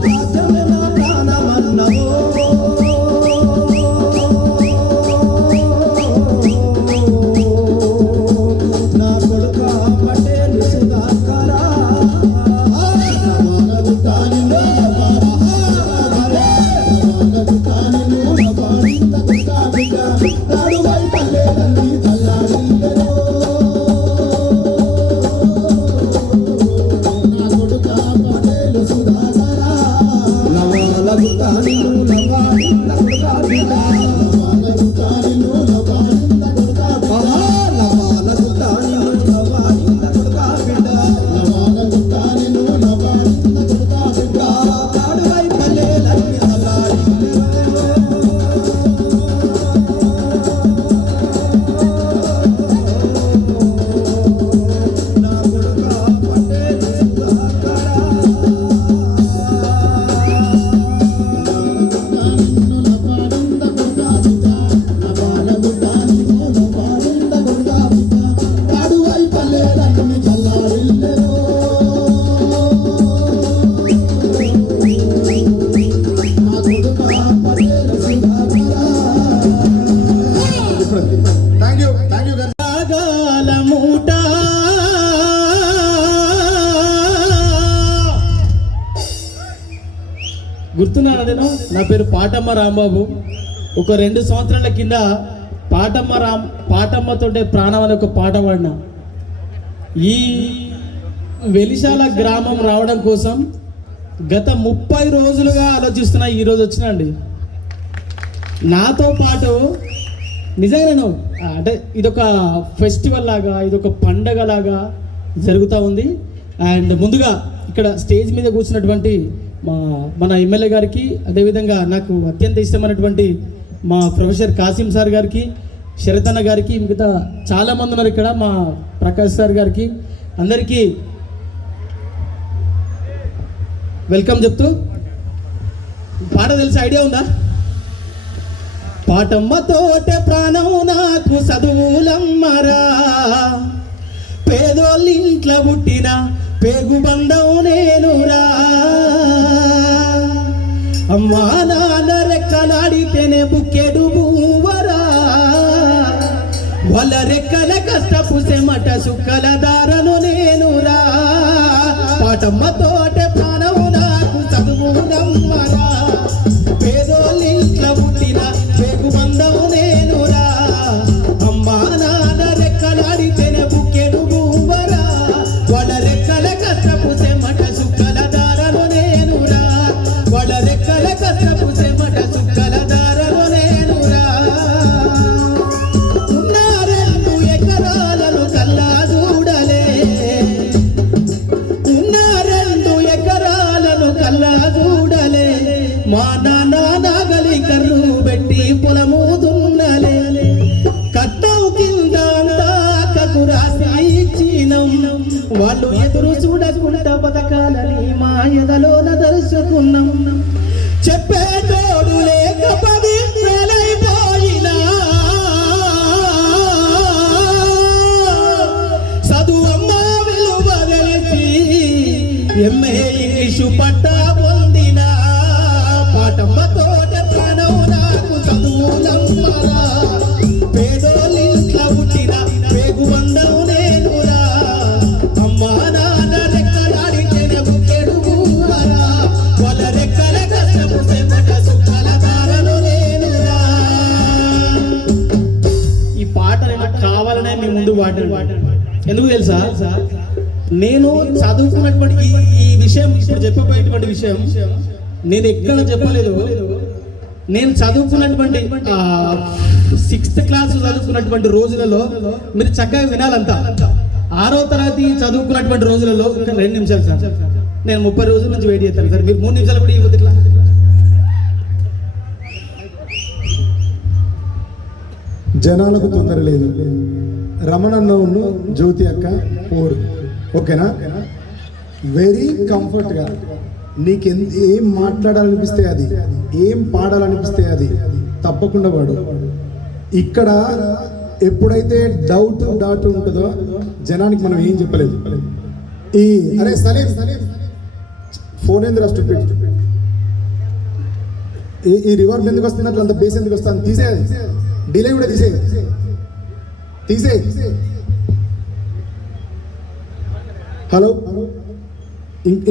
రాజ్యమే నా ప్రాణమన్నవో. నా కొడుక పటేలు సుధాకరా. లవాలకు తాలిలో లవాలకు తాలిలో లవాడింద కొడుకా బిడ్డ, తడువై పలేరని తల్లాడిల్లో. నా కొడుక పటేలు సుధాకరా, లవాలకు తాలిలో లవాడింద కొడుకా బిడ్డ, లవాలకు తాలిలో లవాడింద కొడుకా బిడ్డ, లవాలకు తాలిలో లవాడింద కొడుకా బిడ్డ, లవాలకు తాలిలో లవాడింద కొడుకా బిడ్డ, తడువై పలేరని తల్లాడిల్లో. నా కొడుక పటేలు సుధాకరా. లవాడింద కొడుకా బిడ్డ, లవాలకు తాలిలో లవాడింద కొడుకా బిడ్డ, తడువై పలేరని తల్లాడిల్లో. నా కొడుక పటేలు సుధాకరా. థ్యాంక్ యూ గారు. రాగాల మూట గుర్తున్నాను నేను. నా పేరు పాటమ్మ రాంబాబు. ఒక 2 సంవత్సరాల కింద పాటమ్మతోటే ప్రాణం అనే ఒక పాట పాడినా. ఈ వెలిశాల గ్రామం రావడం కోసం గత 30 రోజులుగా ఆలోచిస్తున్నా. ఈరోజు వచ్చినండి. నాతో పాటు నిజంగా నేను అంటే ఇదొక ఫెస్టివల్ లాగా, ఇదొక పండగ లాగా జరుగుతూ ఉంది. అండ్ ముందుగా ఇక్కడ స్టేజ్ మీద కూర్చున్నటువంటి మన ఎమ్మెల్యే గారికి, అదేవిధంగా నాకు అత్యంత ఇష్టమైనటువంటి మా ప్రొఫెసర్ కాసిం సార్ గారికి, శరతన్న గారికి, మిగతా చాలామంది ఉన్నారు ఇక్కడ, మా ప్రకాష్ సార్ గారికి, అందరికీ వెల్కమ్ చెప్తూ పాట తెలిసి ఐడియా ఉందా? పాటమ్మతోటే ప్రాణం నాకు చదువులమ్మరా, పేదోళ్ళింట్లో పుట్టిన పేగు బంధం నేనురా, అమ్మా నాన్న రెక్కలాడితేనే బుక్కెడు బూవరా, వాళ్ళ రెక్కల కష్టపు చెమట సుక్కల దారను నేనురా, పాటమ్మతోటే ప్రాణం నాకు చదువులమ్మరా, పేదోళ్ళింట్లో పుట్టిన పేగు బంధం నేనురా, అమ్మా నాన్న రెక్కలాడితేనే బుక్కెడు బూవరా, వాళ్ళ రెక్కల కష్టపు చెమట సుక్కల దారను నేనురా, వాళ్ళ రెక్కల కష్టపు చెమట సుక్కల దారను నేనురా. ఉన్న 2 ఎకరాలను కల్లా చూడలే, ఉన్న 2 ఎకరాలను కల్లా చూడలే, ఎదురు చూడకుండా బతకాలని మా ఎదలోన దర్శకున్నాం. చెప్పే తోడు లేక 10 వేలైపోయినా చదువమ్మ విలువ తెలిసి ఎంఏ ఇంగ్లీషు పట్టా పొందిన పాటమ్మ తోట ప్రాణం నాకు చదువులమ్మరా. పేదోళ్ళింట్లో పుట్టిన పేగు బంధం నేనురా. అమ్మా నాన్న రెక్కలాడితేనే బుక్కెడు ఊహరా. వాళ్ళ రెక్కల కష్టపు చెమట సుఖాల దారలు నేనురా. ఈ పాట నాకు కావాలనే మీ ముందు వాడాను. ఎందుకు తెలుసా? నేను చదువుకున్నటువంటి ఈ విషయం, ఇప్పుడు చెప్పబోయేటువంటి విషయం నేను ఎక్కడ చెప్పలేదు. నేను చదువుకున్నటువంటి 6th క్లాస్ చదువుకున్నటువంటి రోజులలో మీరు చక్కగా వినాలంతా. 6వ తరగతి చదువుకున్నటువంటి రోజులలో ఒక 2 నిమిషాలు సార్, నేను 30 రోజుల నుంచి వెయిట్ చేస్తాను సార్. మీరు 3 నిమిషాలు కూడా ఇవ్వదు ఇట్లా. జనాలకు తొందర లేదు. రమణన్నను జ్యోతి అక్క 4 ఓకేనా? వెరీ కంఫర్ట్గా నీకు ఏం మాట్లాడాలనిపిస్తే అది, ఏం పాడాలనిపిస్తే అది తప్పకుండా వాడు. ఇక్కడ ఎప్పుడైతే డాట్ ఉంటుందో జనానికి మనం ఏం చెప్పలేదు. ఈ అరే సలీం ఫోన్ ఎందుకు రాష్ట్ర ఈ రివర్బ్ ఎందుకు వస్తుంది, అట్లా అంత బేస్ ఎందుకు వస్తుంది? తీసేది, డిలే కూడా తీసే. హలో,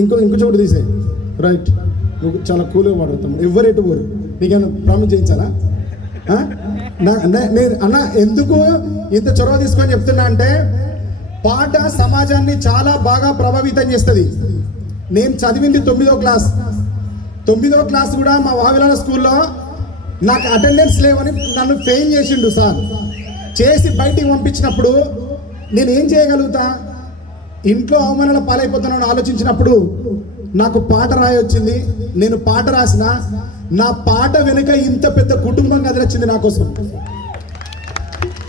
ఇంకో చోటు తీసే. రైట్, నువ్వు చాలా కూల్గా మాట్లాడుతావు. ఎవరెటు పోరు, నీకేమైనా ప్రామిస్ చేయించాలా? నేను అన్న ఎందుకు ఇంత చొరవ తీసుకొని చెప్తున్నా అంటే, పాట సమాజాన్ని చాలా బాగా ప్రభావితం చేస్తుంది. నేను చదివింది 9వ క్లాస్. 9వ క్లాస్ కూడా మా వావిలాల స్కూల్లో నాకు అటెండెన్స్ లేవని నన్ను ఫెయిల్ చేసిండు సార్. చేసి బయటికి పంపించినప్పుడు నేను ఏం చేయగలుగుతా? ఇంట్లో అవమానాల పాలైపోతున్నాను ఆలోచించినప్పుడు నాకు పాట రాయొచ్చింది. నేను పాట రాసిన, నా పాట వెనుక ఇంత పెద్ద కుటుంబం కదిలొచ్చింది నా కోసం.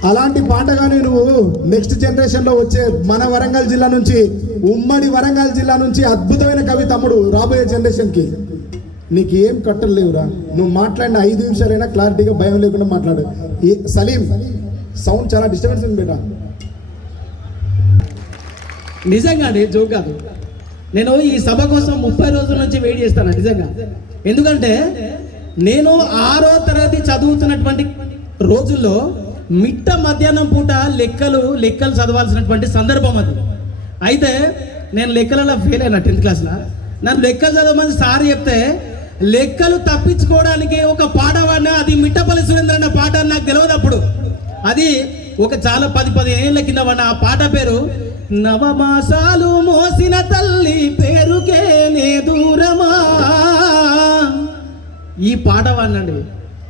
అలాంటి పాటగానే నువ్వు నెక్స్ట్ జనరేషన్లో వచ్చే మన వరంగల్ జిల్లా నుంచి, ఉమ్మడి వరంగల్ జిల్లా నుంచి అద్భుతమైన కవి తమ్ముడు రాబోయే జనరేషన్కి నీకు ఏం కట్టలు లేవురా. నువ్వు మాట్లాడిన 5 నిమిషాలైనా క్లారిటీగా భయం లేకుండా మాట్లాడు. సలీం సౌండ్ చాలా డిస్టర్బెన్స్ ఉంది బేటా. నిజంగా అండి, జోక్ కాదు. నేను ఈ సభ కోసం 30 రోజుల నుంచి వెయిట్ చేస్తాను నిజంగా. ఎందుకంటే నేను 6వ తరగతి చదువుతున్నటువంటి రోజుల్లో మిట్ట మధ్యాహ్నం పూట లెక్కలు చదవాల్సినటువంటి సందర్భం అది. అయితే నేను లెక్కలలో ఫెయిల్ అయినా 10th క్లాస్లో. నన్ను లెక్కలు చదవమని సార్ చెప్తే లెక్కలు తప్పించుకోవడానికి ఒక పాట పాడినా, అది మిట్టపల్లి సురేంద్ర అన్న పాట అని నాకు తెలియదు అప్పుడు. అది ఒక చాలా 10-15 ఏళ్ళ కింద వాడిన ఆ పాట పేరు నవమాసాలు మోసిన తల్లి పేరుకే నే దూరమా. ఈ పాట వాడినండి.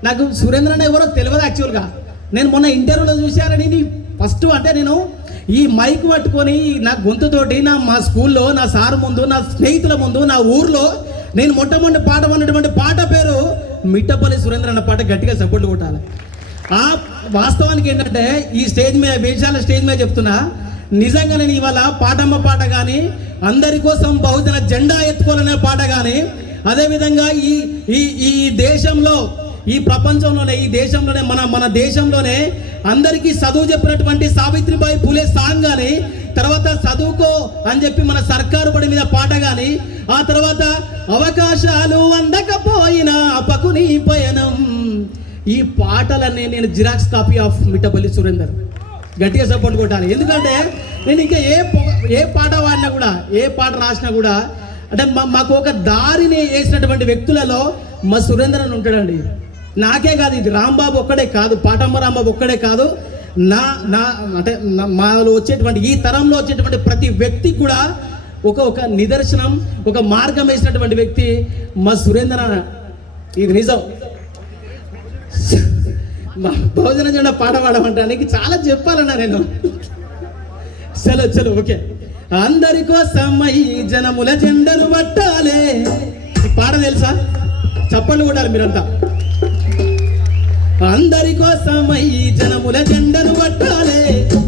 నాకు సురేంద్ర అన్న ఎవరో తెలియదు యాక్చువల్గా. నేను మొన్న ఇంటర్వ్యూలో చూశారని ఫస్ట్ అంటే నేను ఈ మైక్ పట్టుకొని నా గొంతుతోటి మా స్కూల్లో నా సార్ ముందు, నా స్నేహితుల ముందు, నా ఊర్లో నేను మొట్టమొదటి పాట అన్నటువంటి పాట పేరు మిట్టపల్లి సురేంద్ర అన్న పాట. గట్టిగా సపోర్ట్ కొట్టాలి. ఆ వాస్తవానికి ఏంటంటే ఈ స్టేజ్ మీద, వేషాల స్టేజ్ మీద చెప్తున్నా, నిజంగా నేను ఇవాళ పాటమ్మ పాట కానీ, అందరి కోసం బహుజన జెండా ఎత్తుకోవాలనే పాట కానీ, అదేవిధంగా ఈ దేశంలో, ఈ ప్రపంచంలోనే, ఈ దేశంలోనే, మన దేశంలోనే అందరికీ చదువు చెప్పినటువంటి సావిత్రిబాయి పూలే సాంగ్ కానీ, తర్వాత చదువుకో అని చెప్పి మన సర్కారు బడి మీద పాట కానీ, ఆ తర్వాత అవకాశాలు అందకపోయినా అపకుని పయనం, ఈ పాటలన్నీ నేను xerox copy of Mittapalli Surender. గట్టిగా సపోర్ట్ కొట్టాలి. ఎందుకంటే నేను ఇంకా ఏ పాట వాడినా కూడా, ఏ పాట రాసినా కూడా అంటే మాకు ఒక దారిని వేసినటువంటి వ్యక్తులలో మా సురేందర్ అని ఉంటాడండి. నాకే కాదు, ఇది రాంబాబు ఒక్కడే కాదు, పాటమ్మ రాంబాబు ఒక్కడే కాదు, అంటే మాలో వచ్చేటువంటి, ఈ తరంలో వచ్చేటువంటి ప్రతి వ్యక్తి కూడా ఒక నిదర్శనం, ఒక మార్గం వేసినటువంటి వ్యక్తి మా సురేందర్ అన్న. ఇది నిజం. బహుజన జెండా పాట పాడమంటానికి చాలా చెప్పాలన్నా నేను. చలో ఓకే. అందరి కోసమై జనముల జెండలు పట్టాలే. ఈ పాట తెలుసా? చప్పట్లు కొట్టాలి మీరంతా. అందరి కోసమై జనముల జెండలు పట్టాలే,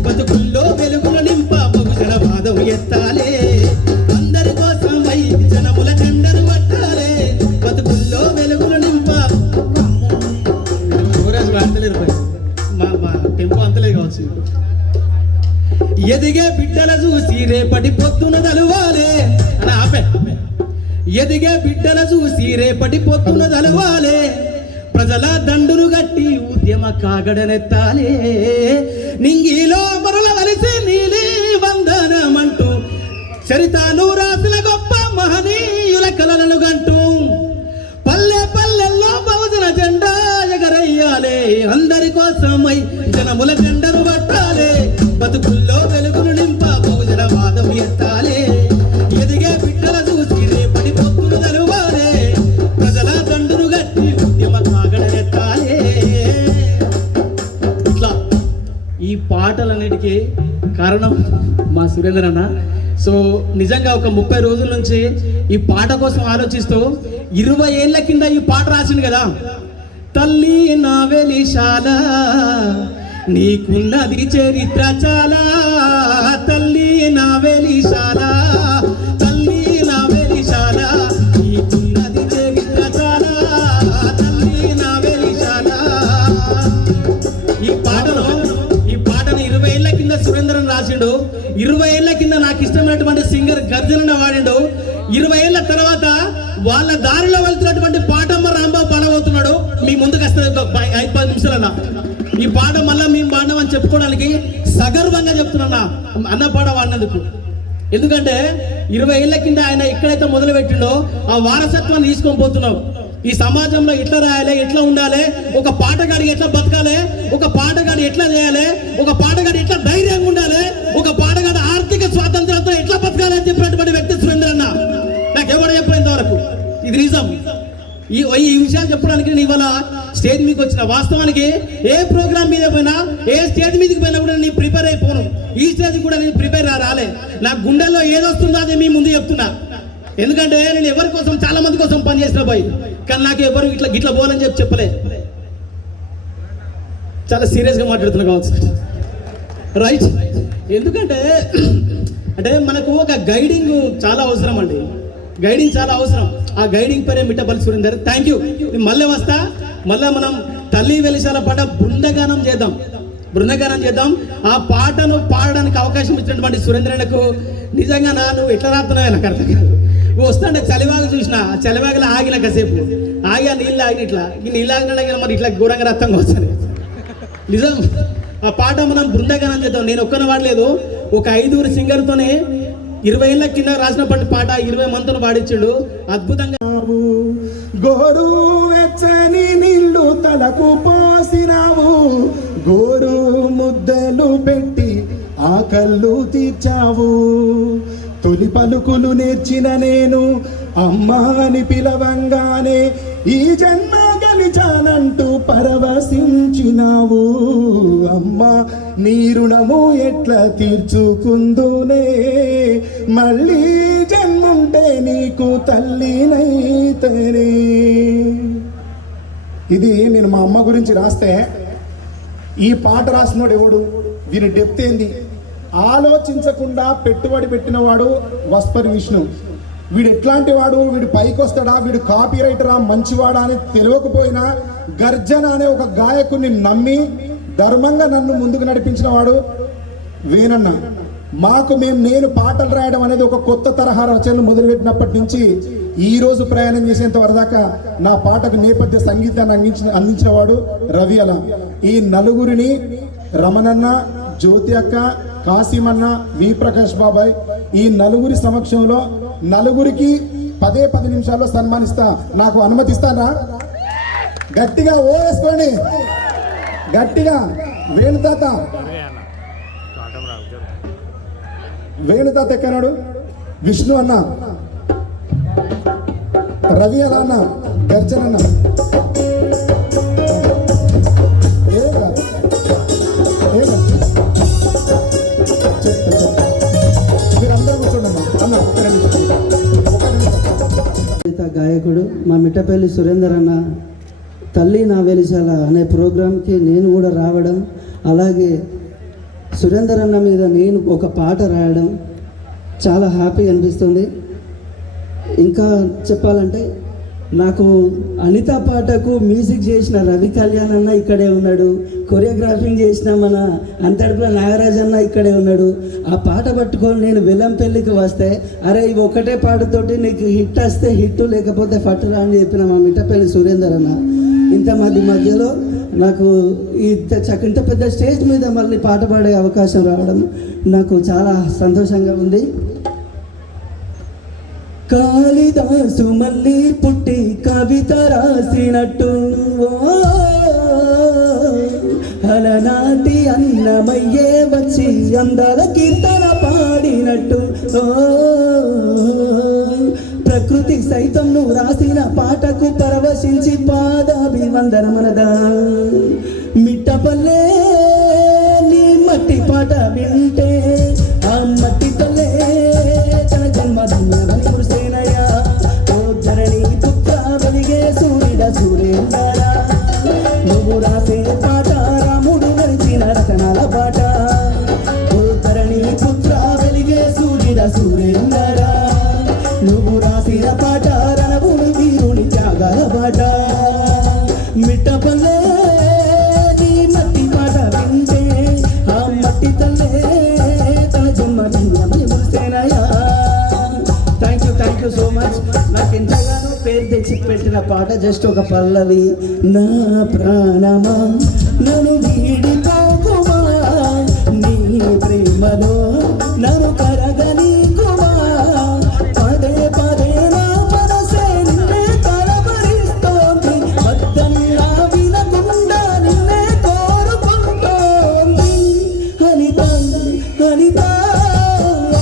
బతుకుల్లో వెలుగులు నింప బహుజన వాదం ఎత్తాలే. రేపటి పొద్దున తలువాలే అని ఆపే. ఎదిగే బిడ్డల చూసి రేపటి పొద్దున తలువాలే, ప్రజల దండును గట్టి ఉద్యమ కాగడనెత్తాలే, నింగిలో మరుల వలిసి నీలి వందనమంటూ చరితాను రాసిన గొప్ప మహనీయుల కలలను గంటూ పల్లె పల్లెల్లో బహుజన జెండా ఎగరయ్యాలే, అందరి కోసమై జనముల జెండను పట్టాలే, బతుకుల్లో వెలుగును నింప బహుజన వాదం ఎత్తాలే, ఎదిగే బిడ్డల చూసి రేపటి పొత్తులు తలువాలే, ప్రజల దండును గట్టి ఉద్యమ కాగడనెత్తాలే. ఇట్లా ఈ పాటలన్నిటికీ కారణం మా సురేంద్ర అన్న. సో నిజంగా ఒక 30 రోజుల నుంచి ఈ పాట కోసం ఆలోచిస్తూ 20 ఏళ్ల కింద ఈ పాట రాసింది కదా. తల్లి నా వెలిశాల నీకున్నది చరిత్ర చాలా, తల్లి నా వెలిశాల, తల్లి నా వెలిశాల నీకున్నది చరిత్ర చాలా, తల్లి నా వెలిశాల. ఈ పాటను 20 ఏళ్ల కింద సురేంద్రన్ రాసిండు. 20 ఏళ్ల కింద నాకు ఇష్టమైనటువంటి సింగర్ గర్జన వాడిండు. 20 ఏళ్ల తర్వాత వాళ్ళ దారిలో వెళ్తున్నటువంటి పాటమ్మ రాంబాబు పాడబోతున్నాడు. మీ ముందుకు వస్తుంది 5-10 నిమిషాలన్నా. ఈ పాట మళ్ళీ మేము పాడినాం అని చెప్పుకోవడానికి సగర్వంగా చెప్తున్నా అన్న పాట వాడినందుకు. ఎందుకంటే 20 ఏళ్ల కింద ఆయన ఎక్కడైతే మొదలు పెట్టిండో ఆ వారసత్వాన్ని తీసుకొని పోతున్నాం. ఈ సమాజంలో ఎట్లా రాయాలి, ఎట్లా ఉండాలి, ఒక పాటగాడి ఎట్లా బతకాలి, ఒక పాటగాడి ఎట్లా చేయాలి, ఒక పాటగాడి ఎట్లా ధైర్యంగా ఉండాలి, ఒక పాటగాడి ఆర్థిక స్వాతంత్రంతో ఎట్లా బతకాలి అని చెప్పినటువంటి వ్యక్తి సురేంద్ర అన్న. నాకు ఎవరు చెప్పేంత వరకు ఇది నిజం. ఈ విషయాలు చెప్పడానికి నేను ఇవాళ స్టేజ్ మీదకి వచ్చిన. వాస్తవానికి ఏ ప్రోగ్రామ్ మీద పోయినా, ఏ స్టేజ్ మీదకి పోయినా కూడా నేను ప్రిపేర్ అయిపోను. ఈ స్టేజ్ కూడా నేను ప్రిపేర్ రాలే. నా గుండెల్లో ఏదొస్తుందో అదే మీ ముందు చెప్తున్నా. ఎందుకంటే నేను ఎవరి కోసం, చాలా మంది కోసం పనిచేసిన పోయి, కానీ నాకు ఎవరు ఇట్లా పోవాలని చెప్పలే. చాలా సీరియస్గా మాట్లాడుతున్నా కావచ్చు, రైట్? ఎందుకంటే మనకు ఒక గైడింగ్ చాలా అవసరం అండి. గైడింగ్ చాలా అవసరం. ఆ గైడింగ్ పేరే మిట్టపల్లి సురేందర్. Thank you. మళ్ళీ వస్తా. మళ్ళీ మనం తల్లి వెలిశాల పాట బృందగానం చేద్దాం. ఆ పాటను పాడడానికి అవకాశం ఇచ్చినటువంటి సురేంద్రనకు నిజంగా నువ్వు ఎట్లా రాస్తున్నావే నాకు అర్థం కాదు. నువ్వు వస్తాంటే చలివాగు చూసిన, ఆ చలివాగులో ఆగిన కాసేపు ఆగి ఆ నీళ్ళు ఆగిన ఇట్లా ఈ నీళ్ళు ఆగిన మరి ఇట్లా ఘోరంగా రక్తంగా వస్తాను. నిజం. ఆ పాట మనం బృందగానం చేద్దాం. నేను ఒక్కన వాడలేదు, ఒక 5 సింగర్తోనే 20 ఏళ్ల కింద రాసినప్పటి పాట 20 మందితో పాడించాడు. అద్భుతంగా గోరు వెచ్చని నీళ్లు తలకు పోసినావు, గోరు ముద్దలు పెట్టి ఆ కళ్ళు తీర్చావు, తొలి పలుకులు నేర్చిన నేను అమ్మా అని పిలవంగానే ఈ జన్మ గలిచానంటూ పరవశించినావు, అమ్మా నీ రుణము ఎట్లా తీర్చుకుందునే, మళ్ళీ జన్ముంటే నీకు తల్లినైతేనే. ఇది నేను మా అమ్మ గురించి రాస్తే, ఈ పాట రాసినోడు ఎవడు, దీని డెప్త్ ఏంది, ఆలోచించకుండా పెట్టుబడి పెట్టినవాడు వస్పరి విష్ణు. వీడు ఎట్లాంటి వాడు, వీడు పైకి వస్తాడా, వీడు కాపీ రైటరా, మంచివాడా అని తెలియకపోయినా గర్జన అనే ఒక గాయకుని నమ్మి ధర్మంగా నన్ను ముందుకు నడిపించిన వాడు వేణన్న. నేను పాటలు రాయడం అనేది ఒక కొత్త తరహా రచనలు మొదలుపెట్టినప్పటి నుంచి ఈ రోజు ప్రయాణం చేసేంత వరదాకా నా పాటకు నేపథ్య సంగీతాన్ని అందించిన వాడు రవి. అలా ఈ నలుగురిని రమణన్న, జ్యోతి అక్క, కాసిమన్న, వి ప్రకాష్ బాబాయ్, ఈ నలుగురి సమక్షంలో నలుగురికి 10 నిమిషాల్లో సన్మానిస్తా. నాకు అనుమతిస్తానా? గట్టిగా ఓ వేసుకోండి, గట్టిగా. వేణుతాత ఎక్కనాడు, విష్ణు అన్న, రవి అలా అన్న, గర్జన్ అన్న. మీరందరూ కూర్చోండి అన్న. గాయకుడు మా మిట్టపల్లి సురేందర్ అన్న తల్లి నా వెలిశాల అనే ప్రోగ్రాంకి నేను కూడా రావడం, అలాగే సురేందర్ అన్న మీద నేను ఒక పాట రాయడం చాలా హ్యాపీ అనిపిస్తుంది. ఇంకా చెప్పాలంటే నాకు అనిత పాటకు మ్యూజిక్ చేసిన రవి కళ్యాణ్ అన్న ఇక్కడే ఉన్నాడు, కొరియోగ్రాఫింగ్ చేసిన మన అంతటిలో నాగరాజ్ అన్న ఇక్కడే ఉన్నాడు. ఆ పాట పట్టుకొని నేను వెల్లంపల్లికి వస్తే, అరే ఇవి ఒకటే పాటతోటి నీకు హిట్ వస్తే హిట్, లేకపోతే ఫట్టురా అని చెప్పిన మా మిట్టపల్లి సురేందర్ అన్న. ఇంతమంది మధ్యలో నాకు ఇంత పెద్ద స్టేజ్ మీద మళ్ళీ పాట పాడే అవకాశం రావడం నాకు చాలా సంతోషంగా ఉంది. కాళిదాసు మళ్ళీ పుట్టి కవిత రాసినట్టు, అలనాటి అన్నమయ్యే వచ్చి అందాల కీర్తన పాడినట్టు, ప్రకృతి సైతం నువ్వు రాసిన పాటకు పరవశించి పాదాభివందనమనదా. మిట్టపల్లే నీ మట్టి పాట వింటే ఆ మట్టి పల్లే తన జన్మధన్యమని మురిసేనయ్యా. ఓ ధరణి పుత్ర వెలిగే సూర్యుడ సురేందరా, నువ్వు రాసే పాట రాముడు నడిచిన రతనాల పాట. ఓ ధరణి పుత్ర వెలిగే సూర్యుడ సురేందరా, నువ్వు రాసిన పాట రణవుడు వీరుని త్యాగాల పాట. మిట్టపల్లే నీ మట్టి పాట వింటే ఆ మట్టి తల్లే తన జన్మధన్యమని మురిసేనయ్యా. Thank you so much. నాకు ఎంతగానో పేరు తెచ్చి పెట్టిన పాట జస్ట్ ఒక పల్లవి. నా ప్రాణమా నన్ను వీడిపోకుమా, నీ ప్రేమలో నన్ను కరగనీకుమా, పదే పదే నా మనసే నిన్నే కలవరిస్తోంది, వద్దన్నా వినకుండా నిన్నే కోరుకుంటోంది. అనిత అనిత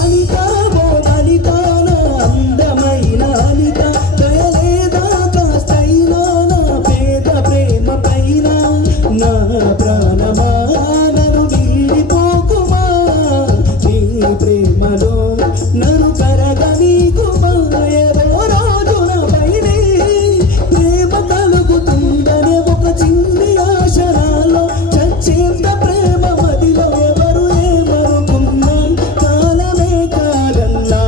అనిత ఓ అనిత, నా అందమైన అనిత, దయలేదా కాస్తైనా నా పేద ప్రేమ పైన. నా ప్రాణమా నన్ను వీడిపోకుమా, నీ ప్రేమలో నన్ను కరగనీకుమా. ఏదో రోజు నాపైనే ప్రేమ కలుగుతుందనే ఒక చిన్ని ఆశనాలో చచ్చేంత ప్రేమ మదిలో ఎవరు ఏమనుకున్నా కాలమే కాదన్నా,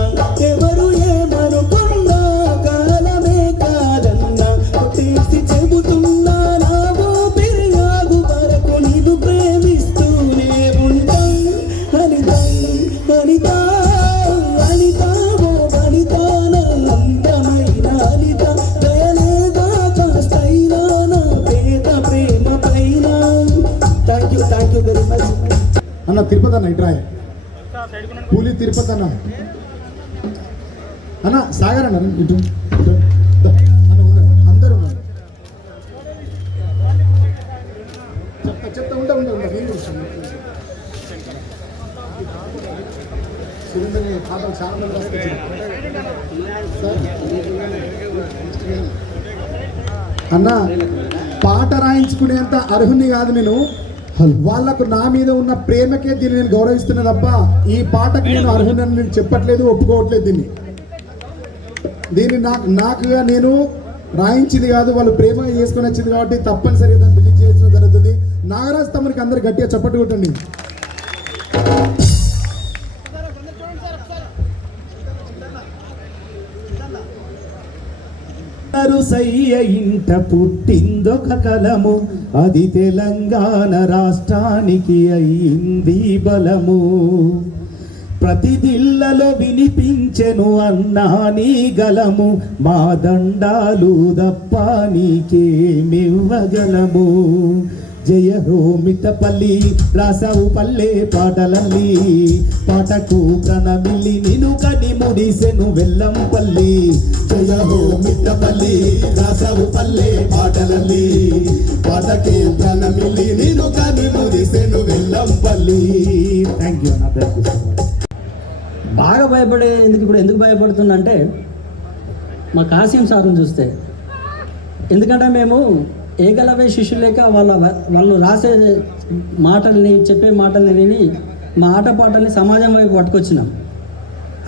ఎవరు ఏమనుకున్నా కాలమే కాదన్నా. తీసి చెబుతున్నా నా ఊపిరి ఆగు వరకు నిన్ను ప్రేమిస్తూనే ఉంటా. అనిత అనిత అనిత ఓ అనిత, నా అందమైన అనిత, దయలేదా కాస్తైనా నా పేద ప్రేమ పైన. Thank you very much. అన్న తిరుపతి అన్న ఇట్రాయ్, పూలి తిరుపతి అన్న. అన్న సాగర్ అన్న ఇటు ఇటు. దా. అన్న ఉన్నారు, అందరూ ఉన్నారు. చెప్తా ఉంటా నేను చూస్తాను. సురేందర్ పాటలు చాలా మంది రాసుకొచ్చారు. అన్న పాట రాయించుకునేంత అర్హుని కాదు నేను, వాళ్ళకు నా మీద ఉన్న ప్రేమకే దీన్ని నేను గౌరవిస్తున్నా తప్ప ఈ పాటకి నేను అర్హునని నేను చెప్పట్లేదు, ఒప్పుకోవట్లేదు. దీన్ని నాకుగా నేను రాయించింది కాదు, వాళ్ళు ప్రేమగా చేసుకొని వచ్చింది కాబట్టి తప్పనిసరిగా దాన్ని రిలీజ్ చేయడం జరుగుతుంది. నాగరాజ్ తమ్మునికి అందరు గట్టిగా చప్పట్లు కొట్టండి. సయ్య ఇంట పుట్టిందొక కలము, అది తెలంగాణ రాష్ట్రానికి అయింది బలము. ప్రతి దిల్లలో వినిపించెను అన్నా నీ గలము, మా దండాలు దప్ప నీకేమివ్వగలము. జయ హో మిట్టపల్లి, రాసావు పల్లె పాటలల్లి, పాటకు ప్రణమిల్లి నిను కని ముడిసెను వెల్లంపల్లి. జయ హో మిట్టపల్లి, రాసావు పల్లె పాటలల్లి, పాటకే ప్రణమిల్లి నిను కని ముడిసెను వెల్లంపల్లి. థ్యాంక్ యూ అన్న. బాగా ఎందుకు భయపడుతున్నా అంటే మా కాసిం సార్ని చూస్తే. ఎందుకంటే మేము ఏకలవ్య శిష్యులు లేక వాళ్ళు రాసే మాటల్ని చెప్పే మాటల్ని విని మా ఆటపాటల్ని సమాజం వైపు పట్టుకొచ్చినాం.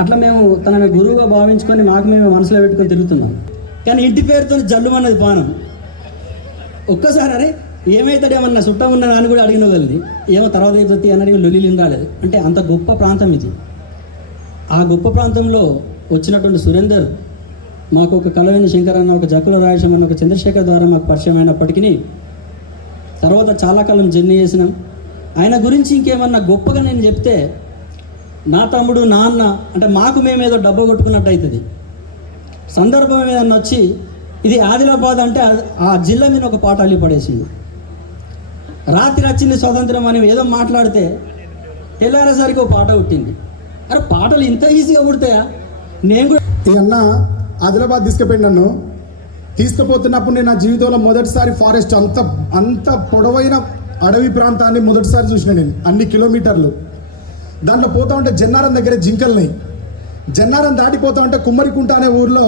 అట్లా మేము తనని గురువుగా భావించుకొని మాకు మేము మనసులో పెట్టుకొని తిరుగుతున్నాం. కానీ ఇంటి పేరుతో జల్లుమన్నది పానం. ఒక్కసారి అరే ఏమవుతాడేమన్నా చుట్టం ఉన్న అని కూడా అడిగిన వాళ్ళని, ఏమో తర్వాత అయిపోతే అన్నది లొల్లిలు రాలేదు. అంటే అంత గొప్ప ప్రాంతం ఇది. ఆ గొప్ప ప్రాంతంలో వచ్చినటువంటి సురేందర్ మాకు ఒక కలవేని శంకర్ అన్న, ఒక జక్కుల రాజేశం అన్న, ఒక చంద్రశేఖర్ ద్వారా మాకు పరిచయం అయినప్పటికీ తర్వాత చాలా కాలం జర్నీ చేసినాం. ఆయన గురించి ఇంకేమన్నా గొప్పగా నేను చెప్తే నా తమ్ముడు నా అన్న అంటే మాకు మేమేదో డబ్బు కొట్టుకున్నట్టు అవుతుంది. సందర్భం ఏదన్నా వచ్చి ఇది ఆదిలాబాద్ అంటే ఆ జిల్లా మీద ఒక పాట అల్లి పడేసింది. రాత్రి వచ్చింది స్వతంత్రం అని ఏదో మాట్లాడితే తెల్లారేసరికి ఒక పాట పుట్టింది. అరే పాటలు ఇంత ఈజీగా పుడతాయా? నేను కూడా ఈ అన్న ఆదిలాబాద్ తీసుకుపోయింది నన్ను. తీసుకుపోతున్నప్పుడు నేను నా జీవితంలో మొదటిసారి ఫారెస్ట్ అంత పొడవైన అడవి ప్రాంతాన్ని మొదటిసారి చూసిన నేను, అన్ని కిలోమీటర్లు. దాంట్లో పోతా ఉంటే జన్నారం దగ్గర జింకల్ని, జన్నారం దాటిపోతా ఉంటే కుమ్మరికుంట అనే ఊర్లో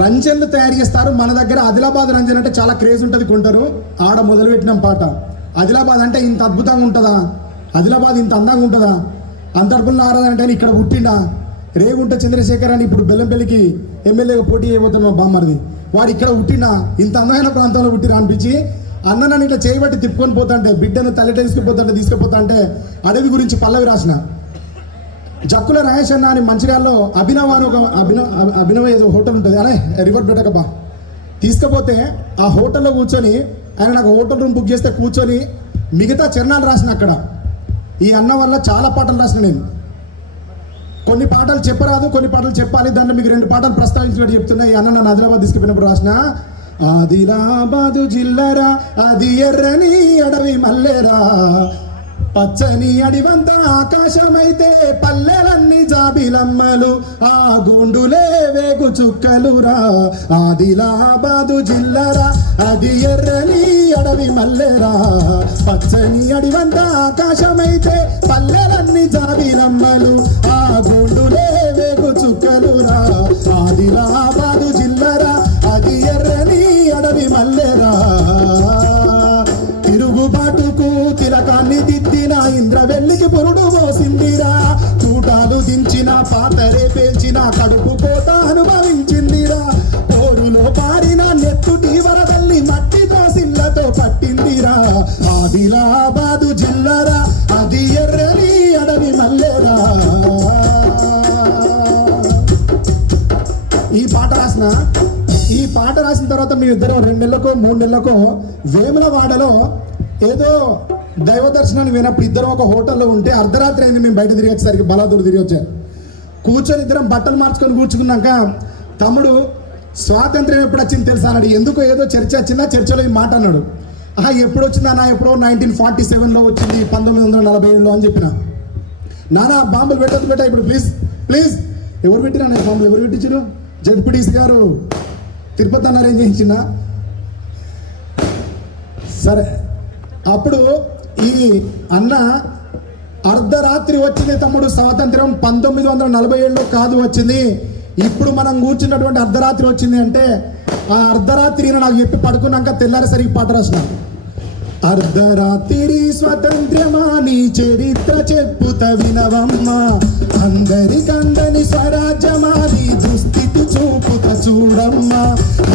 రంజన్లు తయారు చేస్తారు. మన దగ్గర ఆదిలాబాద్ రంజన్ అంటే చాలా క్రేజ్ ఉంటుంది, కొంటారు. ఆడ మొదలుపెట్టినాం పాట. ఆదిలాబాద్ అంటే ఇంత అద్భుతంగా ఉంటుందా, ఆదిలాబాద్ ఇంత అందంగా ఉంటుందా, అంతర్పుల్లో ఆరాధన అంటే ఇక్కడ పుట్టిండా రేగుంట చంద్రశేఖర్ అని ఇప్పుడు బెల్లంపల్లికి ఎమ్మెల్యేగా పోటీ అయిపోతున్న మా బామ్మరిది, వాడు ఇక్కడ పుట్టినా ఇంత అందమైన ప్రాంతంలో పుట్టిరా అనిపించి అన్న నన్ను ఇట్లా చేయబట్టి తిప్పుకొని పోతాంటే, బిడ్డను తల్లిట తీసుకుపోతా అంటే అడవి గురించి పల్లవి రాసిన. జక్కుల రాయేష్ అన్న అని మంచిర్యాలలో అభినవ్ అని ఒక అభినవ ఏదో హోటల్ ఉంటుంది, అనే రివర్ పెట్టకబ్బా. తీసుకపోతే ఆ హోటల్లో కూర్చొని ఆయన నాకు హోటల్ రూమ్ బుక్ చేస్తే కూర్చొని మిగతా చరణాలు రాసిన అక్కడ. ఈ అన్న వల్ల చాలా పాటలు రాసిన నేను. కొన్ని పాటలు చెప్పరాదు, కొన్ని పాటలు చెప్పాలి. దాంట్లో మీకు 2 పాటలు ప్రస్తావించినట్టు చెప్తున్నా. ఈ అన్న నన్ను ఆదిలాబాద్ తీసుకుపోయినప్పుడు రాసిన. ఆదిలాబాదు జిల్లరా అది ఎర్రని అడవి మల్లెరా, పచ్చని అడివంత ఆకాశమైతే పల్లెలన్నీ జాబిలమ్మలు, ఆ గుండులే వేగు చుక్కలురా. ఆదిలాబాదు జిల్లరా అది ఎర్రని అడవి మల్లెరా, పచ్చని అడివంత ఆకాశమైతే పల్లెలన్నీ జాబిలమ్మలు, ఆ గుండులే వేగు చుక్కలురా. ఆదిలాబాదు జిల్లరా అది ఎర్రని అడవి మల్లెరా, తిరుగుబాటుకు తిలకాన్ని దిద్దిన ఇంద్రవెల్లికి పురుడు మోసిందిరా, కూటాలు దించిన పాతరే పేల్చిన కడుపు కోత అనుభవించిందిరా, పోరులో పారిన నెత్తుటి వరదల్లి మట్టితో సిల్లతో పట్టిందిరా. ఆదిలాబాదు జిల్లరా అది ఎర్రని అడవి మల్లెరా. ఈ పాట రాసిన తర్వాత మీ ఇద్దరు 2 నెలలకో 3 నెలలకో వేములవాడలో ఏదో దైవ దర్శనానికి పోయినప్పుడు ఇద్దరు ఒక హోటల్లో ఉంటే అర్ధరాత్రి అయింది. మేము బయట తిరిగి వచ్చేసరికి బలాదూరు తిరిగి వచ్చారు. కూర్చొని ఇద్దరం బట్టలు మార్చుకొని కూర్చుకున్నాక తమ్ముడు స్వాతంత్ర్యం ఎప్పుడు వచ్చింది తెలుసా అన్నాడు. ఎందుకో ఏదో చర్చ వచ్చిందా, చర్చలో ఈ మాట అన్నాడు. ఎప్పుడు వచ్చిందా? ఎప్పుడో 1947లో వచ్చింది, 1947లో అని చెప్పిన. నానా బాంబులు పెట్టద్దు ఇప్పుడు ప్లీజ్. ఎవరు పెట్టినా బాంబులు ఎవరు పెట్టించారు? జడ్పీటీసీ గారు తిరుపతి అన్న అరేంజ్ చేయించిన. సరే, అప్పుడు ఈ అన్న అర్ధరాత్రి వచ్చింది తమ్ముడు స్వాతంత్రం 1947లో కాదు వచ్చింది, ఇప్పుడు మనం కూర్చున్నటువంటి అర్ధరాత్రి వచ్చింది అంటే ఆ అర్ధరాత్రి నాకు చెప్పి పడుకున్నాక తెల్లారేసరికి పాట రాసిన. అర్ధరాత్రి స్వతంత్రమా నీ చరిత్ర చెప్పుత వినవమ్మ, అందరికందని స్వరాజ్యమా నీ దుస్థితి చూపుత చూడమ్మా,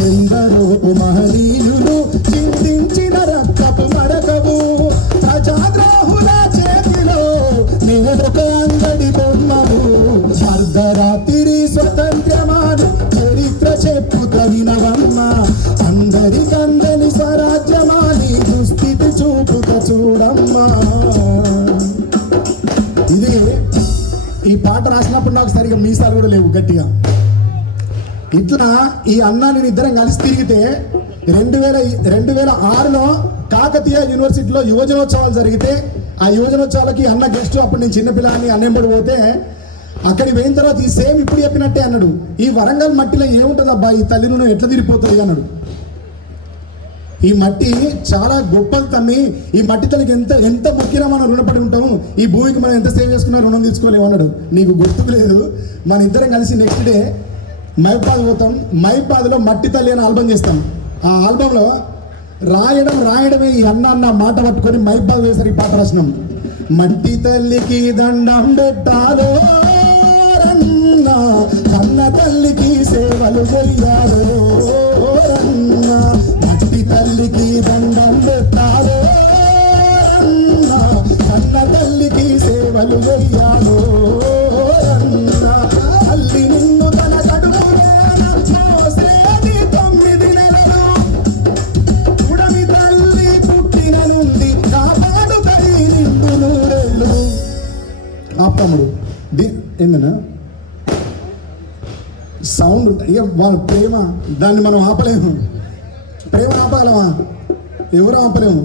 ఎందరో మహనీయులు చింతించిన రక్తపు మరకవు, ప్రజాద్రోహుల చేతిలో నేనొక అంగడి బొమ్మవు, అర్ధరాత్రి స్వతంత్రమా నీ చరిత్ర చెప్పుత వినవమ్మ, అందరికందని స్వరాజ్యమా నీ దుస్థితి చూపుత చూడమ్మా. ఇది ఈ పాట రాసినప్పుడు నాకు సరిగా మీసాలు కూడా లేవు గట్టిగా. ఇట్లా ఈ అన్న నేను ఇద్దరం కలిసి తిరిగితే 2006లో కాకతీయ యూనివర్సిటీలో యువజనోత్సవాలు జరిగితే ఆ యువజనోత్సవాలకి అన్న గెస్ట్, అప్పుడు నేను చిన్నపిల్లని అన్నంబడి పోతే అక్కడికి పోయిన తర్వాత ఈ సేమ్ ఇప్పుడు చెప్పినట్టే అన్నాడు. ఈ వరంగల్ మట్టిలో ఏముంటుంది అబ్బా, ఈ తల్లి నువ్వు ఎట్లా తిరిగిపోతుంది అన్నాడు. ఈ మట్టి చాలా గొప్పది తమ్మి, ఈ మట్టి తల్లికి ఎంత మొక్కినా మనం రుణపడి ఉంటాము, ఈ భూమికి మనం ఎంత సేవ్ చేసుకున్నా రుణం తీసుకోలేము అన్నాడు. నీకు గుర్తుకు లేదు, మన ఇద్దరం కలిసి నెక్స్ట్ డే మైబాద్ పోతాం. మైబాద్లో మట్టి తల్లి అని ఆల్బమ్ చేస్తాం. ఆ ఆల్బంలో రాయడమే ఈ అన్న మాట పట్టుకొని మైబాద్ వేసరి పాట రాసినాం. మట్టి తల్లికి దండం పెట్టాలో రన్న, కన్న తల్లికి సేవలు చెయ్యాలో రన్న, మట్టి తల్లికి దండం పెట్టాలో రన్న, కన్న తల్లికి సేవలు చెయ్యాలో రన్న, తల్లి నిన్ను తన కడుపునే అయిపోయిందనా సౌండ్ ఇక వాళ్ళ ప్రేమ దాన్ని మనం ఆపలేము. ప్రేమ ఆపగలమా? ఎవరు ఆపలేము.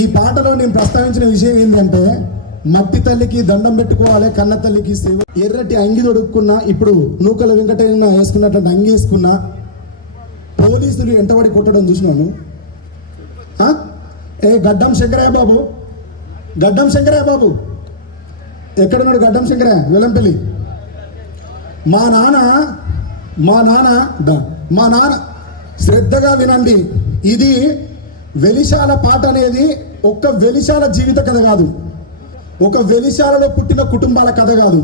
ఈ పాటలో నేను ప్రస్తావించిన విషయం ఏంటంటే మట్టి తల్లికి దండం పెట్టుకోవాలి, కన్న తల్లికి సేవ. ఎర్రటి అంగి తొడుక్కున్నా, ఇప్పుడు నూకల వెంకటయ్య వేసుకున్నటువంటి అంగి వేసుకున్నా పోలీసులు ఎంటబడి కొట్టడం చూసినాము. ఏ గడ్డం శంకరయ్య బాబు, గడ్డం శంకరయ్య బాబు ఎక్కడున్నాడు? గడ్డం శంకరయ్య వెల్లంపల్లి. మా నాన్న శ్రద్ధగా వినండి. ఇది వెలిశాల పాట అనేది ఒక్క వెలిశాల జీవిత కథ కాదు, ఒక వెలిశాలలో పుట్టిన కుటుంబాల కథ కాదు.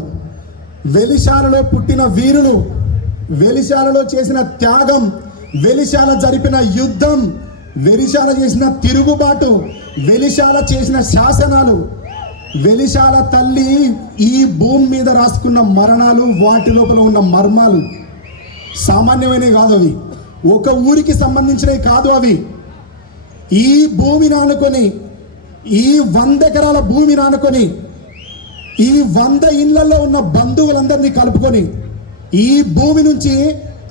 వెలిశాలలో పుట్టిన వీరులు, వెలిశాలలో చేసిన త్యాగం, వెలిశాల జరిపిన యుద్ధం, వెలిశాల చేసిన తిరుగుబాటు, వెలిశాల చేసిన శాసనాలు, వెలిశాల తల్లి ఈ భూమి మీద రాసుకున్న మరణాలు, వాటి లోపల ఉన్న మర్మాలు సామాన్యమైనవి కాదు. అవి ఒక ఊరికి సంబంధించినవి కాదు. అవి ఈ భూమిని ఆనుకొని, ఈ 100 ఎకరాల భూమిని ఆనుకొని, ఈ 100 ఇళ్లలో ఉన్న బంధువులందరినీ కలుపుకొని, ఈ భూమి నుంచి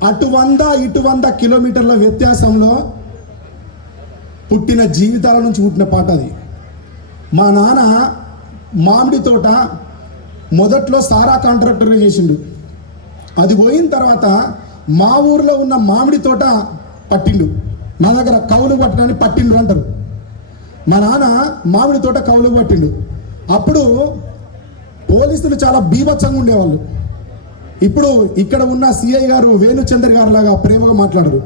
అటు 100 ఇటు 100 కిలోమీటర్ల వ్యత్యాసంలో పుట్టిన జీవితాల నుంచి పుట్టిన పాట అది. మా నాన్న మామిడి తోట మొదట్లో సారా కాంట్రాక్టర్గా చేసిండు. అది పోయిన తర్వాత మా ఊర్లో ఉన్న మామిడి తోట పట్టిండు. మా దగ్గర కౌలు పట్టడాన్ని పట్టిండు అంటారు. మా నాన్న మామిడి తోట కౌలు పట్టిండు. అప్పుడు పోలీసులు చాలా బీభత్సంగా ఉండేవాళ్ళు. ఇప్పుడు ఇక్కడ ఉన్న సిఐ గారు వేణుచందర్ గారు లాగా ప్రేమగా మాట్లాడరు.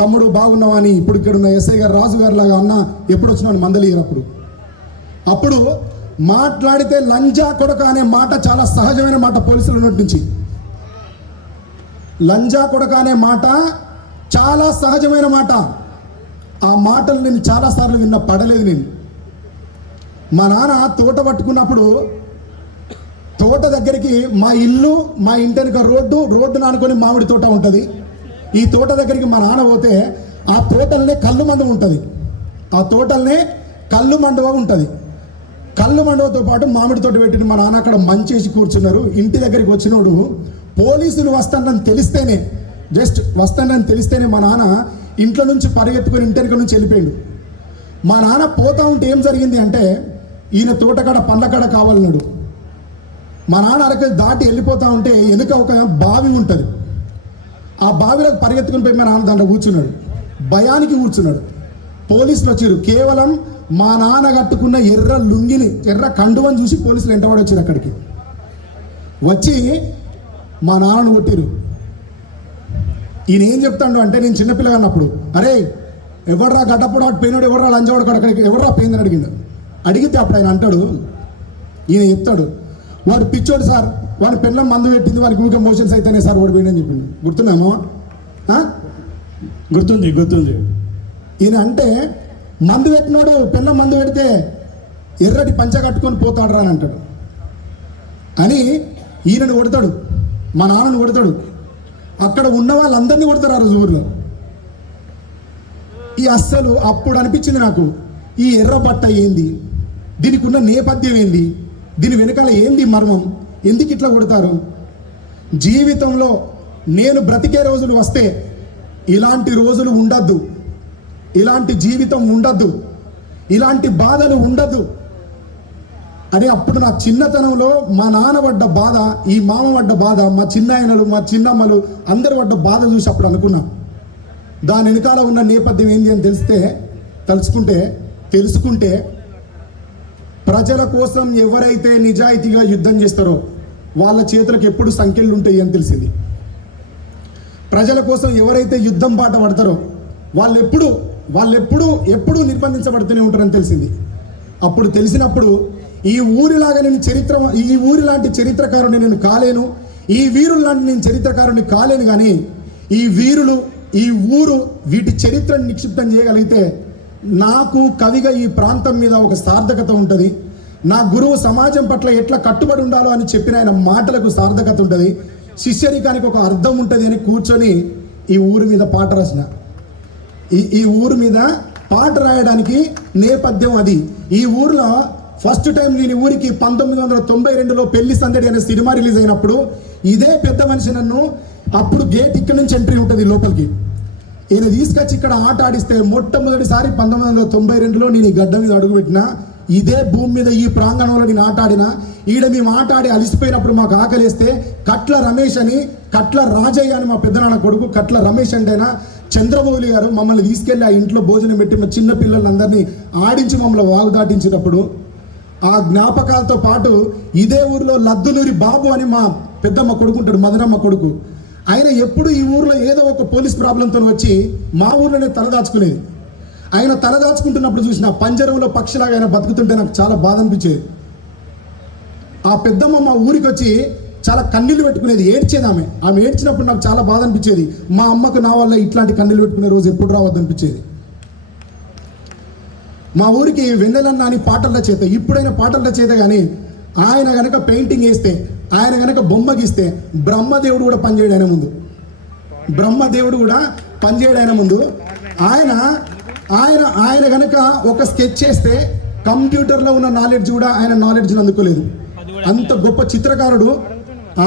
తమ్ముడు బాగున్నావా అని. ఇప్పుడు ఇక్కడ ఉన్న ఎస్ఐ గారు రాజు గారు లాగా అన్న ఎప్పుడు వచ్చినా మందలిగినప్పుడు అప్పుడు మాట్లాడితే లంజా కొడక అనే మాట చాలా సహజమైన మాట. పోలీసులు ఉన్నట్టు నుంచి లంజా కొడక అనే మాట చాలా సహజమైన మాట. ఆ మాటలు నేను చాలాసార్లు విన్న, పడలేదు నేను. మా నాన్న తోట పట్టుకున్నప్పుడు తోట దగ్గరికి మా ఇల్లు, మా ఇంటి వెనుక రోడ్డు నానుకొని మామిడి తోట ఉంటుంది. ఈ తోట దగ్గరికి మా నాన్న పోతే ఆ తోటలనే కళ్ళు మండవ ఉంటుంది. ఆ తోటలనే కళ్ళు మండవ ఉంటుంది. కళ్ళు మండవతో పాటు మామిడి తోట పెట్టిన మా నాన్న అక్కడ మంచేసి కూర్చున్నారు. ఇంటి దగ్గరికి వచ్చినోడు పోలీసులు వస్తానని తెలిస్తేనే, జస్ట్ వస్తానని తెలిస్తేనే మా నాన్న ఇంట్లో నుంచి పరిగెత్తుకొని ఇంటి వెనుక నుంచి వెళ్ళిపోయాడు. మా నాన్న పోతా ఉంటే ఏం జరిగింది అంటే, ఈయన తోటకాడ పండ్లకాడ కావాలన్నాడు. మా నాన్న అరక దాటి వెళ్ళిపోతా ఉంటే వెనుక ఒక బావి ఉంటుంది. ఆ బావిలోకి పరిగెత్తుకుని పోయి మా నాన్న దాంట్లో కూర్చున్నాడు. భయానికి కూర్చున్నాడు. పోలీసులు వచ్చారు. కేవలం మా నాన్న కట్టుకున్న ఎర్ర లుంగిని, ఎర్ర కండువని చూసి పోలీసులు వెంటబడి వచ్చారు. అక్కడికి వచ్చి మా నాన్నను కొట్టిరు. ఈయన ఏం చెప్తాడు అంటే, నేను చిన్నపిల్లగా అన్నప్పుడు, అరే ఎవర్రా గడ్డప్పుడు అటు పోయినాడు, ఎవర్రా లంచవాడు అక్కడికి, ఎవర్రా పోయిందని అడిగిండు. అడిగితే అప్పుడు ఆయన అంటాడు, ఈయన చెప్తాడు, వాడు పిచ్చోడు సార్, వాడి పెళ్ళం మందు పెట్టింది, వాడికి ఊరికే మోషన్స్ అయితేనే సార్ వాడు పోయిందని చెప్పిండు. గుర్తున్నామో? గుర్తుంది. ఈయన అంటే మందు పెట్టినాడు, పెళ్ళం మందు పెడితే ఎర్రటి పంచ కట్టుకొని పోతాడు రా అని అంటాడు. అని ఈయనను కొడతాడు, మా నాన్నను కొడతాడు. అక్కడ ఉన్న వాళ్ళందరినీ కొడతారు ఆ రోజు ఊరిలో. ఈ అస్సలు అప్పుడు అనిపించింది నాకు, ఈ ఎర్ర బట్ట ఏంది, దీనికి ఉన్న నేపథ్యం ఏంది, దీని వెనకాల ఏంది మర్మం, ఎందుకు ఇట్లా కొడతారు? జీవితంలో నేను బ్రతికే రోజులు వస్తే ఇలాంటి రోజులు ఉండద్దు, ఇలాంటి జీవితం ఉండద్దు, ఇలాంటి బాధలు ఉండద్దు అని అప్పుడు నా చిన్నతనంలో మా నాన్న పడ్డ బాధ, ఈ మామ పడ్డ బాధ, మా చిన్నాయనలు, మా చిన్నమ్మలు అందరు పడ్డ బాధ చూసి అప్పుడు అనుకున్నా, దాని వెనకాల ఉన్న నేపథ్యం ఏంటి అని తెలుసుకుంటే ప్రజల కోసం ఎవరైతే నిజాయితీగా యుద్ధం చేస్తారో వాళ్ళ చేతులకు ఎప్పుడు సంఖ్యలు ఉంటాయి అని తెలిసింది. ప్రజల కోసం ఎవరైతే యుద్ధం బాట పడతారో వాళ్ళెప్పుడు నిర్బంధించబడుతూనే ఉంటారని తెలిసింది. అప్పుడు తెలిసినప్పుడు ఈ ఊరి లాంటి చరిత్రకారుని నేను కాలేను, ఈ వీరులు లాంటి నేను చరిత్రకారుని కాలేను, కానీ ఈ వీరులు, ఈ ఊరు, వీటి చరిత్రను నిక్షిప్తం చేయగలిగితే నాకు కవిగా ఈ ప్రాంతం మీద ఒక సార్థకత ఉంటుంది. నా గురువు సమాజం పట్ల ఎట్లా కట్టుబడి ఉండాలో అని చెప్పిన ఆయన మాటలకు సార్థకత ఉంటుంది, శిష్యరికానికి ఒక అర్థం ఉంటుంది అని కూర్చొని ఈ ఊరి మీద పాట రాసిన. ఈ ఊరి మీద పాట రాయడానికి నేపథ్యం అది. ఈ ఊరిలో ఫస్ట్ టైం నేను ఊరికి 1992లో పెళ్లి సందడి అనే సినిమా రిలీజ్ అయినప్పుడు ఇదే పెద్ద మనిషి నన్ను, అప్పుడు గేట్ ఇక్కడ నుంచి ఎంట్రీ ఉంటుంది లోపలికి, ఈయన తీసుకొచ్చి ఇక్కడ ఆట ఆడిస్తే మొట్టమొదటిసారి 1992లో నేను ఈ గడ్డ మీద అడుగుపెట్టిన, ఇదే భూమి మీద ఈ ప్రాంగణంలో నేను ఆట ఆడిన. ఈడ మేము ఆట ఆడి అలిసిపోయినప్పుడు మాకు ఆకలిస్తే కట్ల రమేష్ అని, కట్ల రాజయ్య అని మా పెద్దనాన్న కొడుకు, కట్ల రమేష్ అంటేనా చంద్రమౌళి గారు మమ్మల్ని తీసుకెళ్లి ఆ ఇంట్లో భోజనం పెట్టిన చిన్న పిల్లలందరినీ ఆడించి మమ్మల్ని వాగు దాటించినప్పుడు ఆ జ్ఞాపకాలతో పాటు ఇదే ఊరిలో లద్దులూరి బాబు అని మా పెద్దమ్మ కొడుకు ఉంటాడు, మదనమ్మ కొడుకు. ఆయన ఎప్పుడు ఈ ఊర్లో ఏదో ఒక పోలీస్ ప్రాబ్లంతో వచ్చి మా ఊర్లోనే తలదాచుకునేది. ఆయన తలదాచుకుంటున్నప్పుడు చూసిన పంజరంలో పక్షిలాగా ఆయన బతుకుతుంటే నాకు చాలా బాధ అనిపించేది. ఆ పెద్దమ్మ మా ఊరికి వచ్చి చాలా కన్నీళ్ళు పెట్టుకునేది, ఏడ్చేది ఆమె ఏడ్చినప్పుడు నాకు చాలా బాధ అనిపించేది. మా అమ్మకు నా వల్ల ఇట్లాంటి కన్నీళ్ళు పెట్టుకునే రోజు ఎప్పుడు రావద్దు అనిపించేది. మా ఊరికి వెన్నెలన్న అని పాటల చేత, ఇప్పుడైనా పాటల చేత కానీ ఆయన గనక పెయింటింగ్ వేస్తే, ఆయన గనక బొమ్మ గీస్తే బ్రహ్మదేవుడు కూడా పనిచేయడు ఆయన ముందు, బ్రహ్మదేవుడు కూడా పనిచేయడు ఆయన ముందు. ఆయన ఆయన ఆయన గనక ఒక స్కెచ్ చేస్తే కంప్యూటర్లో ఉన్న నాలెడ్జ్ కూడా ఆయన నాలెడ్జ్ని అందుకోలేదు, అంత గొప్ప చిత్రకారుడు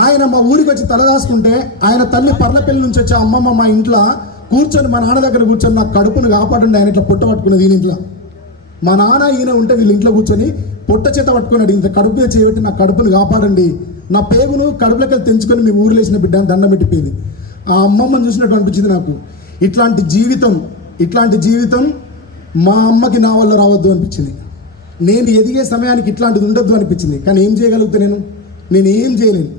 ఆయన. మా ఊరికి వచ్చి తలదాసుకుంటే ఆయన తల్లి పర్లపల్లి నుంచి వచ్చే అమ్మమ్మ మా ఇంట్లో కూర్చొని, మా నాన్న దగ్గర కూర్చొని నాకు కడుపును కాపాడండి, ఆయన ఇట్లా పుట్ట పట్టుకున్నది ఈయన ఇంట్లో. మా నాన్న ఈయన ఉంటే వీళ్ళ ఇంట్లో కూర్చొని పొట్ట చేత పట్టుకున్నాడు, ఇంత కడుపు మీద చేయబట్టి నా కడుపును కాపాడండి, నా పేగును కడుపులోకి తెంచుకొని మీ ఊరిలో వేసిన బిడ్డ దండం పెట్టిపోయింది. ఆ అమ్మమ్మని చూసినట్టు అనిపించింది నాకు. ఇట్లాంటి జీవితం మా అమ్మకి నా వల్ల రావద్దు అనిపించింది. నేను ఎదిగే సమయానికి ఇట్లాంటిది ఉండొద్దు అనిపించింది. కానీ ఏం చేయగలుగుతా నేను ఏం చేయలేను,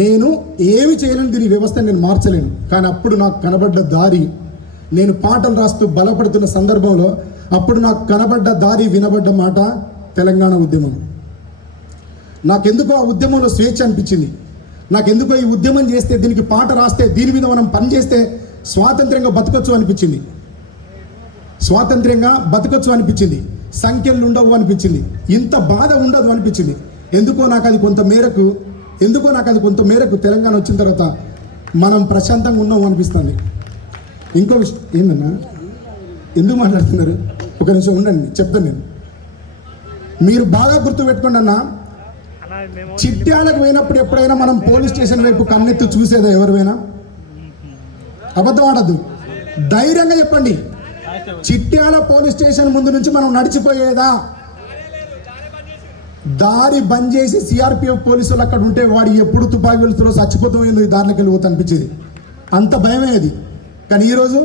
నేను ఏమి చేయలేను, దీని వ్యవస్థ నేను మార్చలేను. కానీ అప్పుడు నాకు కనబడ్డ దారి, నేను పాటలు రాస్తూ బలపడుతున్న సందర్భంలో అప్పుడు నాకు కనబడ్డ దారి, వినబడ్డ మాట తెలంగాణ ఉద్యమం. నాకెందుకో ఆ ఉద్యమంలో స్వేచ్ఛ అనిపించింది. నాకెందుకో ఈ ఉద్యమం చేస్తే, దీనికి పాట రాస్తే, దీని మీద మనం పని చేస్తే స్వాతంత్ర్యంగా బతకొచ్చు అనిపించింది, స్వాతంత్ర్యంగా బతకొచ్చు అనిపించింది, సంఖ్యలు ఉండవు అనిపించింది, ఇంత బాధ ఉండదు అనిపించింది. ఎందుకో నాకు అది కొంత మేరకు తెలంగాణ వచ్చిన తర్వాత మనం ప్రశాంతంగా ఉన్నాం అనిపిస్తుంది. ఇంకో విషయం ఏంటన్నా, ఎందుకు మాట్లాడుతున్నారు? ఒక నిమిషం ఉండండి, చెప్తాను నేను. మీరు బాగా గుర్తుపెట్టుకోండి అన్న, చిట్యాలకు పోయినప్పుడు ఎప్పుడైనా మనం పోలీస్ స్టేషన్ వైపు కన్నెత్తి చూసేదా ఎవరివైనా? అబద్ధం ఆడద్దు, ధైర్యంగా చెప్పండి. చిట్యాల పోలీస్ స్టేషన్ ముందు నుంచి మనం నడిచిపోయేదా? దారి బంద్ చేసి సిఆర్పిఎఫ్ పోలీసులు అక్కడ ఉంటే వాడు ఎప్పుడు తుపాకీ వెళ్తులో చచ్చిపోతామో ఈ దారిలోకి వెళ్ళిపోతా అనిపించేది, అంత భయమే అది. కానీ ఈరోజు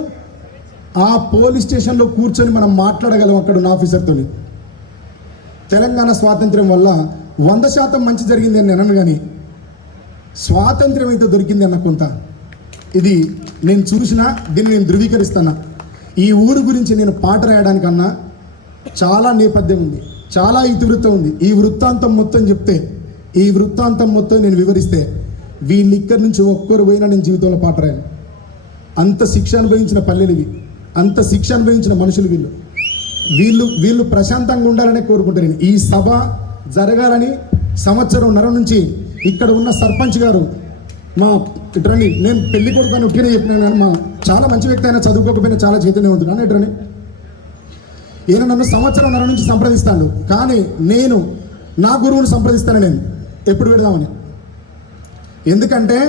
ఆ పోలీస్ స్టేషన్లో కూర్చొని మనం మాట్లాడగలం అక్కడ ఉన్న ఆఫీసర్తో. తెలంగాణ స్వాతంత్ర్యం వల్ల 100% మంచి జరిగింది అని నేను, కానీ స్వాతంత్ర్యం అయితే దొరికింది అన్న కొంత, ఇది నేను చూసినా, దీన్ని నేను ధృవీకరిస్తున్నా. ఈ ఊరు గురించి నేను పాట రాయడానికన్నా చాలా నేపథ్యం ఉంది, చాలా ఇతివృత్తం ఉంది. ఈ వృత్తాంతం మొత్తం నేను వివరిస్తే వీళ్ళు ఇక్కడి నుంచి ఒక్కరు పోయినా నేను జీవితంలో పాట రాయను. అంత శిక్ష అనుభవించిన పల్లెలు ఇవి, అంత శిక్ష అనుభవించిన మనుషులు వీళ్ళు ప్రశాంతంగా ఉండాలనే కోరుకుంటారు. ఈ సభ జరగాలని 1.5 సంవత్సరం నుంచి ఇక్కడ ఉన్న సర్పంచ్ గారు, మా ఇట్రని, నేను పెళ్లి కొడుకు అని ఉట్టినే చెప్పినాను, కానీ మా చాలా మంచి వ్యక్తి అయినా, చదువుకోకపోయినా చాలా చైతన్యవంతుడు అని ఇట్రని. ఈయన నన్ను 1.5 సంవత్సరం నుంచి సంప్రదిస్తాడు, కానీ నేను నా గురువుని సంప్రదిస్తాను నేను ఎప్పుడు పెడదామని. ఎందుకంటే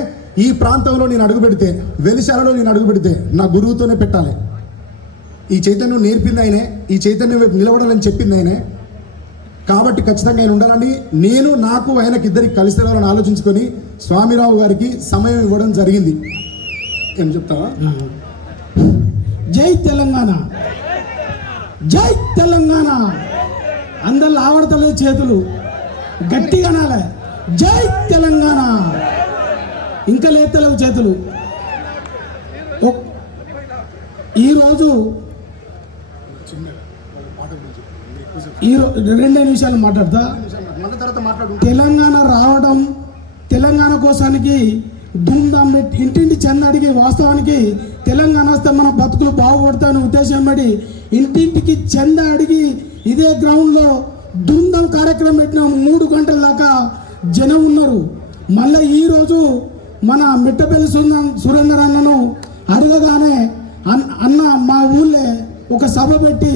ఈ ప్రాంతంలో నేను అడుగు పెడితే, వెలిశాలలో నేను అడుగు పెడితే నా గురువుతోనే పెట్టాలి. ఈ చైతన్యం నేర్పింది ఆయనే, ఈ చైతన్యం వైపు నిలబడాలని చెప్పింది ఆయనే. కాబట్టి ఖచ్చితంగా ఆయన ఉండాలని, నేను నాకు ఆయనకి ఇద్దరికి కలిసి రావాలని ఆలోచించుకొని స్వామిరావు గారికి సమయం ఇవ్వడం జరిగింది. ఏం చెప్తావా? జై తెలంగాణ, జై తెలంగాణ. అందరు ఆవడతలేదు, చేతులు గట్టిగా అనాలి, జై తెలంగాణ. ఇంకా లేతలేవు చేతులు. ఈరోజు 2 నిమిషాలు మాట్లాడతా. తెలంగాణ రావడం, తెలంగాణ కోసానికి ధూమ్ధాం పెట్టి ఇంటింటి చెంద అడిగి, వాస్తవానికి తెలంగాణ వస్తే మన బతుకులు బాగుపడతాయని ఉద్దేశం పడి ఇంటింటికి చెంద అడిగి ఇదే గ్రౌండ్లో ధూమ్ధాం కార్యక్రమం పెట్టిన 3 గంటల దాకా జనం ఉన్నారు. మళ్ళీ ఈరోజు మన మిట్టపల్లి సురేందర్ అన్నను అడగగానే అన్న మా ఊళ్ళో ఒక సభ పెట్టి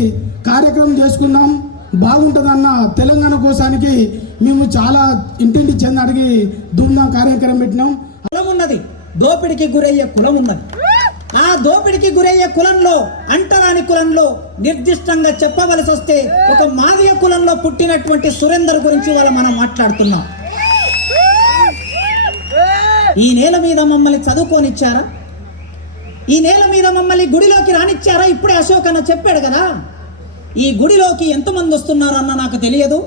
కార్యక్రమం చేసుకున్నాం. బాగుంటుందన్న తెలంగాణ కోసానికి మేము చాలా ఇంటింటి చెంది అడిగి ధూమ్ధాం కార్యక్రమం పెట్టినాం. కులం ఉన్నది, దోపిడికి గురయ్యే కులం ఉన్నది. ఆ దోపిడికి గురయ్యే కులంలో, అంటరాని కులంలో నిర్దిష్టంగా చెప్పవలసి వస్తే ఒక మాదిగ కులంలో పుట్టినటువంటి సురేందర్ గురించి వాళ్ళ మనం మాట్లాడుతున్నాం. ఈ నేల మీద మమ్మల్ని చదువుకోనిచ్చారా? ఈ నేల మీద మమ్మల్ని గుడిలోకి రానిచ్చారా? ఇప్పుడే అశోక్ అన్న చెప్పాడు కదా, ఈ గుడిలోకి ఎంతమంది వస్తున్నారు అన్న నాకు తెలియదు.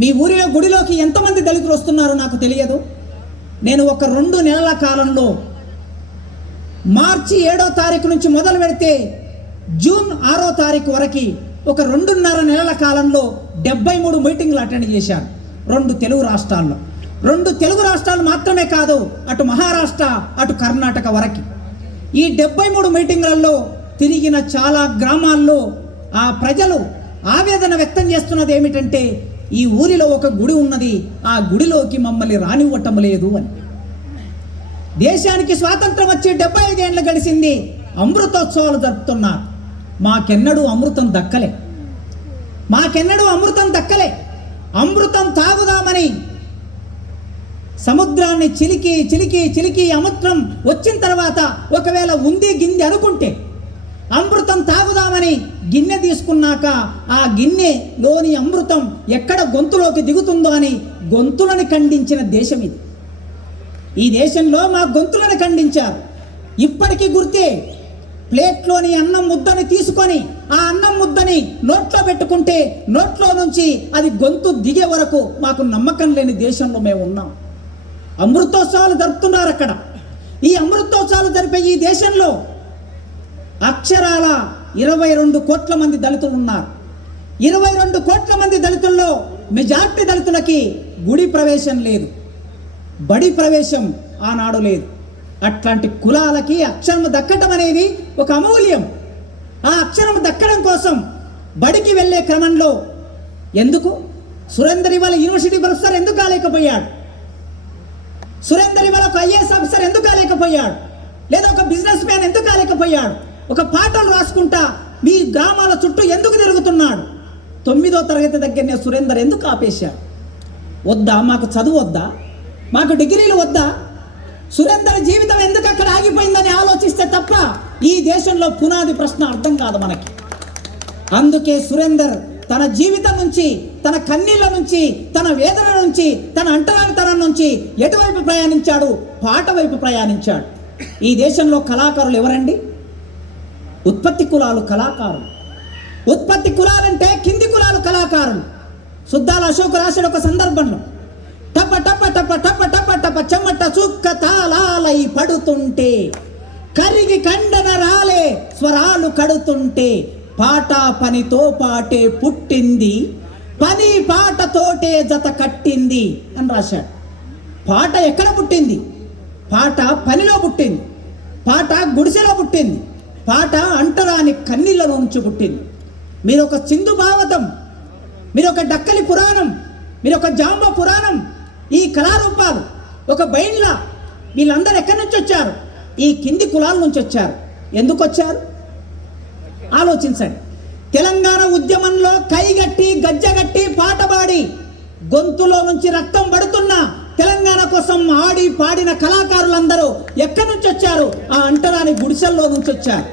మీ ఊరిలో గుడిలోకి ఎంతమంది దళితులు వస్తున్నారో నాకు తెలియదు. నేను ఒక 2 నెలల కాలంలో మార్చి 7వ తారీఖు నుంచి మొదలు పెడితే జూన్ 6వ తారీఖు వరకు ఒక 2.5 నెలల కాలంలో 73 మీటింగ్లు అటెండ్ చేశాను 2 తెలుగు రాష్ట్రాల్లో. 2 తెలుగు రాష్ట్రాలు మాత్రమే కాదు, అటు మహారాష్ట్ర అటు కర్ణాటక వరకు. ఈ 73 మీటింగ్లలో తిరిగిన చాలా గ్రామాల్లో ఆ ప్రజలు ఆవేదన వ్యక్తం చేస్తున్నది ఏమిటంటే, ఈ ఊరిలో ఒక గుడి ఉన్నది, ఆ గుడిలోకి మమ్మల్ని రానివ్వటం లేదు అని. దేశానికి స్వాతంత్రం వచ్చి 75 ఏళ్ళు గడిచింది, అమృతోత్సవాలు జరుపుతున్నారు. మాకెన్నడూ అమృతం దక్కలే, మాకెన్నడూ అమృతం దక్కలే. అమృతం తాగుదామని సముద్రాన్ని చిలికి చిలికి చిలికి అమృతం వచ్చిన తర్వాత ఒకవేళ ఉంది గిన్నె అనుకుంటే, అమృతం తాగుదామని గిన్నె తీసుకున్నాక ఆ గిన్నెలోని అమృతం ఎక్కడ గొంతులోకి దిగుతుందో అని గొంతులను ఖండించిన దేశం ఇది. ఈ దేశంలో మా గొంతులను ఖండించారు. ఇప్పటికీ గుర్తే, ప్లేట్లోని అన్నం ముద్దని తీసుకొని ఆ అన్నం ముద్దని నోట్లో పెట్టుకుంటే నోట్లో నుంచి అది గొంతు దిగే వరకు మాకు నమ్మకం లేని దేశంలో మేము ఉన్నాం. అమృతోత్సవాలు జరుపుతున్నారు అక్కడ. ఈ అమృతోత్సవాలు జరిపే ఈ దేశంలో అక్షరాల 22 కోట్ల మంది దళితులు ఉన్నారు. 22 కోట్ల మంది దళితుల్లో మెజార్టీ దళితులకి గుడి ప్రవేశం లేదు, బడి ప్రవేశం ఆనాడు లేదు. అట్లాంటి కులాలకి అక్షరం దక్కడం అనేది ఒక అమూల్యం. ఆ అక్షరం దక్కడం కోసం బడికి వెళ్ళే క్రమంలో ఎందుకు సురేందర్ ఇవాళ యూనివర్సిటీ ప్రొఫెసర్ ఎందుకు కాలేకపోయాడు? సురేందర్ ఇవాళ ఒక ఐఏఎస్ ఆఫీసర్ ఎందుకు కాలేకపోయాడు? లేదా ఒక బిజినెస్ మ్యాన్ ఎందుకు కాలేకపోయాడు? ఒక పాటలు రాసుకుంటా మీ గ్రామాల చుట్టూ ఎందుకు తిరుగుతున్నాడు? 9వ తరగతి దగ్గరనే సురేందర్ ఎందుకు ఆపేశాడు? వద్దా? మాకు చదువు వద్దా? మాకు డిగ్రీలు వద్దా? సురేందర్ జీవితం ఎందుకు అక్కడ ఆగిపోయిందని ఆలోచిస్తే తప్ప ఈ దేశంలో పునాది ప్రశ్న అర్థం కాదు మనకి. అందుకే సురేందర్ తన జీవితం నుంచి, తన కన్నీళ్ళ నుంచి, తన వేదన నుంచి, తన అంటరానితనం నుంచి ఎటువైపు ప్రయాణించాడు? పాట వైపు ప్రయాణించాడు. ఈ దేశంలో కళాకారులు ఎవరండి? ఉత్పత్తి కులాలు కళాకారులు. ఉత్పత్తి కులాలంటే కింది కులాలు కళాకారులు. సుద్దాల అశోక్ రాశాడు ఒక సందర్భంలో, టప టప టప టప టప టప చెమట చుక్క తాళాలై పడుతుంటే, కరిగి కండన రాలే స్వరాలు కడుతుంటే, పాట పనితో పాటే పుట్టింది, పని పాటతోటే జత కట్టింది అని రాశాడు. పాట ఎక్కడ పుట్టింది? పాట పనిలో పుట్టింది, పాట గుడిసెలో పుట్టింది, పాట అంటరాని కన్నీళ్ళలో నుంచి పుట్టింది. మీరు ఒక సింధు భావతం, మీరు ఒక డక్కలి పురాణం, మీరు ఒక జాంబ పురాణం, ఈ కళారూపాలు, ఒక బైండ్ల, వీళ్ళందరూ ఎక్కడి నుంచి వచ్చారు? ఈ కింది కులాల నుంచి వచ్చారు. ఎందుకు వచ్చారు ఆలోచించండి. తెలంగాణ ఉద్యమంలో కైగట్టి గజ్జగట్టి పాట పాడి గొంతులో నుంచి రక్తం పడుతున్న తెలంగాణ కోసం ఆడి పాడిన కళాకారులందరూ ఎక్కడి నుంచి వచ్చారు? ఆ అంటరాని గుడిసెల్లో నుంచి వచ్చారు.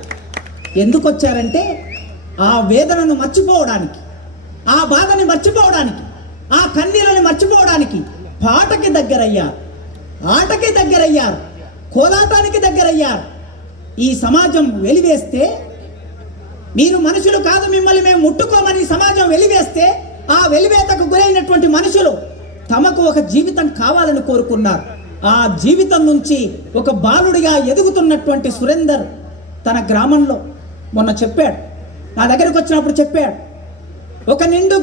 ఎందుకు వచ్చారంటే ఆ వేదనను మర్చిపోవడానికి, ఆ బాధని మర్చిపోవడానికి, ఆ కన్నీళ్ళని మర్చిపోవడానికి పాటకి దగ్గరయ్యారు, ఆటకి దగ్గరయ్యారు, కోలాటానికి దగ్గరయ్యారు. ఈ సమాజం వెలివేస్తే, మీరు మనుషులు కాదు మిమ్మల్ని మేము ముట్టుకోమని సమాజం వెలివేస్తే, ఆ వెలివేతకు గురైనటువంటి మనుషులు తమకు ఒక జీవితం కావాలని కోరుకున్నారు. ఆ జీవితం నుంచి ఒక బాలుడిగా ఎదుగుతున్నటువంటి సురేందర్ తన గ్రామంలో మొన్న చెప్పాడు, నా దగ్గరకు వచ్చినప్పుడు చెప్పాడు, ఒక నిండు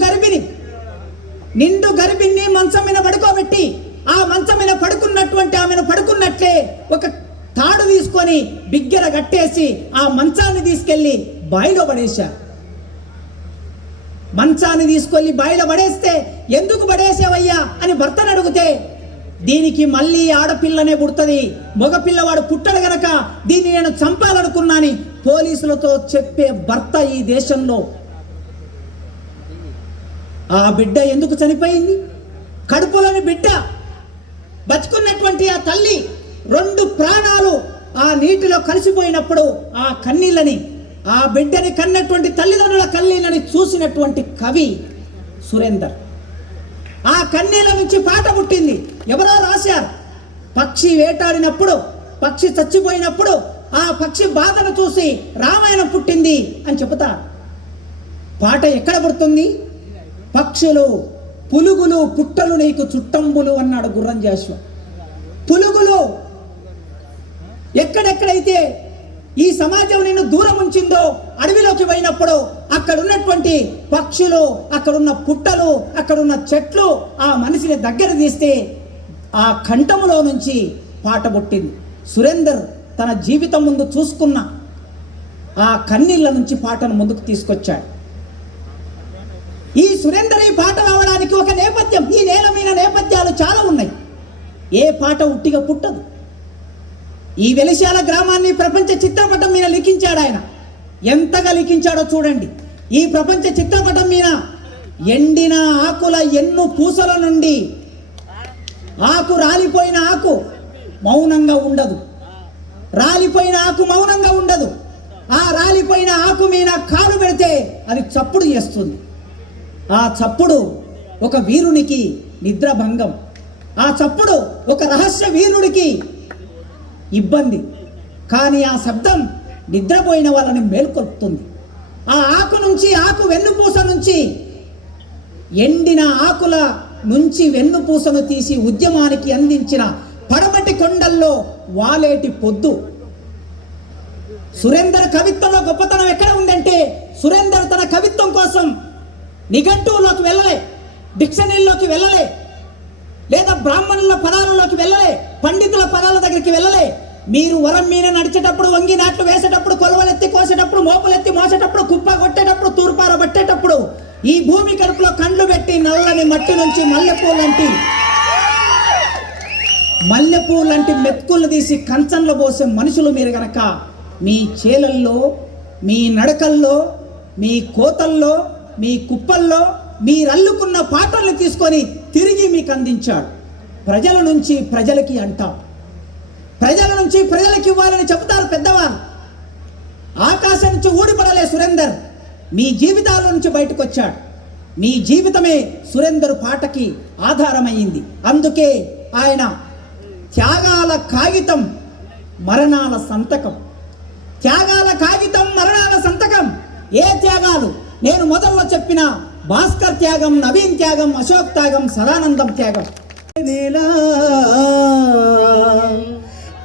గర్భిణి మంచం మీద పడుకోబెట్టి, ఆ మంచం మీద పడుకున్నటువంటి ఆమెను పడుకున్నట్లే ఒక తాడు తీసుకొని బిగ్గర కట్టేసి ఆ మంచాన్ని తీసుకెళ్లి బాయిలో పడేశారు. మంచాన్ని తీసుకెళ్లి బాయిలో పడేస్తే, ఎందుకు పడేసావయ్యా అని భర్తను అడిగితే, దీనికి మళ్ళీ ఆడపిల్లనే పుడుతుంది, మగపిల్లవాడు పుట్టడు గనక దీన్ని నేను చంపాలనుకున్నాని పోలీసులతో చెప్పే భర్త ఈ దేశంలో ఆ బిడ్డ ఎందుకు చనిపోయింది? కడుపులోని బిడ్డ బతుకున్నటువంటి ఆ తల్లి 2 ప్రాణాలు ఆ నీటిలో కలిసిపోయినప్పుడు ఆ కన్నీళ్ళని, ఆ బిడ్డని కన్నటువంటి తల్లిదండ్రుల కన్నీళ్ళని చూసినటువంటి కవి సురేందర్. ఆ కన్నీళ్ళ నుంచి పాట పుట్టింది. ఎవరో రాశారు, పక్షి వేటాడినప్పుడు, పక్షి చచ్చిపోయినప్పుడు ఆ పక్షి బాధను చూసి రామాయణం పుట్టింది అని చెబుతారు. పాట ఎక్కడ పుడుతుంది? పక్షులు, పులుగులు, పుట్టలు నీకు చుట్టంబులు అన్నాడు గుర్రం జాషువా. పులుగులు ఎక్కడెక్కడైతే ఈ సమాజం నిన్ను దూరం ఉంచిందో, అడవిలోకి పోయినప్పుడు అక్కడ ఉన్నటువంటి పక్షులు, అక్కడున్న పుట్టలు, అక్కడున్న చెట్లు ఆ మనిషిని దగ్గర తీస్తే ఆ కంఠములో నుంచి పాట పుట్టింది. సురేందర్ తన జీవితం ముందు చూసుకున్న ఆ కన్నీళ్ళ నుంచి పాటను ముందుకు తీసుకొచ్చాడు. ఈ సురేందర్ ఈ పాట రావడానికి ఒక నేపథ్యం, ఈ నేల మీద నేపథ్యాలు చాలా ఉన్నాయి. ఏ పాట ఉట్టిగా పుట్టదు. ఈ వెలిశాల గ్రామాన్ని ప్రపంచ చిత్రపటం మీద లిఖించాడు ఆయన. ఎంతగా లిఖించాడో చూడండి. ఈ ప్రపంచ చిత్రపటం మీద ఎండిన ఆకుల ఎన్ను పూసల నుండి ఆకు, రాలిపోయిన ఆకు మౌనంగా ఉండదు. రాలిపోయిన ఆకు మౌనంగా ఉండదు. ఆ రాలిపోయిన ఆకు మీద కాలు పెడితే అది చప్పుడు చేస్తుంది. ఆ చప్పుడు ఒక వీరునికి నిద్రభంగం. ఆ చప్పుడు ఒక రహస్య వీరుడికి ఇబ్బంది. కానీ ఆ శబ్దం నిద్రపోయిన వాళ్ళని మేల్కొల్పుతుంది. ఆ ఆకు నుంచి, ఆకు వెన్నుపూస నుంచి, ఎండిన ఆకుల నుంచి వెన్నుపూసను తీసి ఉద్యమానికి అందించిన పడమటి కొండల్లో వాలేటి పొద్దు. సురేందర్ కవిత్వంలో గొప్పతనం ఎక్కడ ఉందంటే, సురేందర్ తన కవిత్వం కోసం నిఘంటువులోకి వెళ్ళలే, డిక్షనరీలోకి వెళ్ళలే, లేదా బ్రాహ్మణుల పదాలలోకి వెళ్ళలే, పండితుల పదాల దగ్గరికి వెళ్ళలే. మీరు వరం మీద నడిచేటప్పుడు, వంగి నాట్లు వేసేటప్పుడు, కొలవలెత్తి కోసేటప్పుడు, మోపులెత్తి మోసేటప్పుడు, కుప్ప కొట్టేటప్పుడు, తూర్పార పట్టేటప్పుడు, ఈ భూమి కడుపులో కండ్లు పెట్టి నల్లని మట్టి నుంచి మల్లెపూలంటి మెత్తుకులు తీసి కంచంలో పోసే మనుషులు మీరు గనక మీ చేలల్లో, మీ నడకల్లో, మీ కోతల్లో, మీ కుప్పల్లో మీరల్లుకున్న పాటల్ని తీసుకొని తిరిగి మీకు అందించాడు. ప్రజల నుంచి ప్రజలకి అంటాం, ప్రజల నుంచి ప్రజలకి ఇవ్వాలని చెబుతారు పెద్దవారు. ఆకాశం నుంచి ఊడిపడలే సురేందర్, మీ జీవితాల నుంచి బయటకు వచ్చాడు. మీ జీవితమే సురేందర్ పాటకి ఆధారమైంది. అందుకే ఆయన త్యాగాల కాగితం, మరణాల సంతకం. త్యాగాల కాగితం, మరణాల సంతకం. ఏ త్యాగాలు? నేను మొదల్లో చెప్పిన భాస్కర్ త్యాగం, నవీన్ త్యాగం, అశోక్ త్యాగం, సదానందం త్యాగం.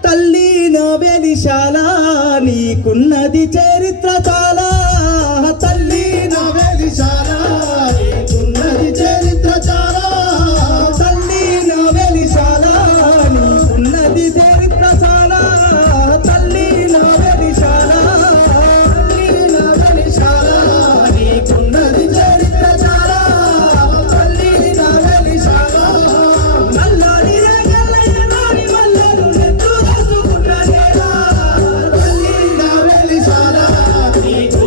తల్లి నా వెలిశాల నీకున్నది చరిత్ర చాలా. తల్లి నా వెలిశాల నీకున్నది చరిత్ర చాలా. తల్లి నా వెలిశాల నీకున్నది చరిత్ర చాలా. తల్లి నా వెలిశాల, తల్లి నా వెలిశాల నీకున్నది చరిత్ర చాలా. తల్లి నా వెలిశాల నల్లాడి రేగల్లయ్య నాని మల్లెలు నెత్తు రాసుకున్న నేల. తల్లి నా వెలిశాల నీకు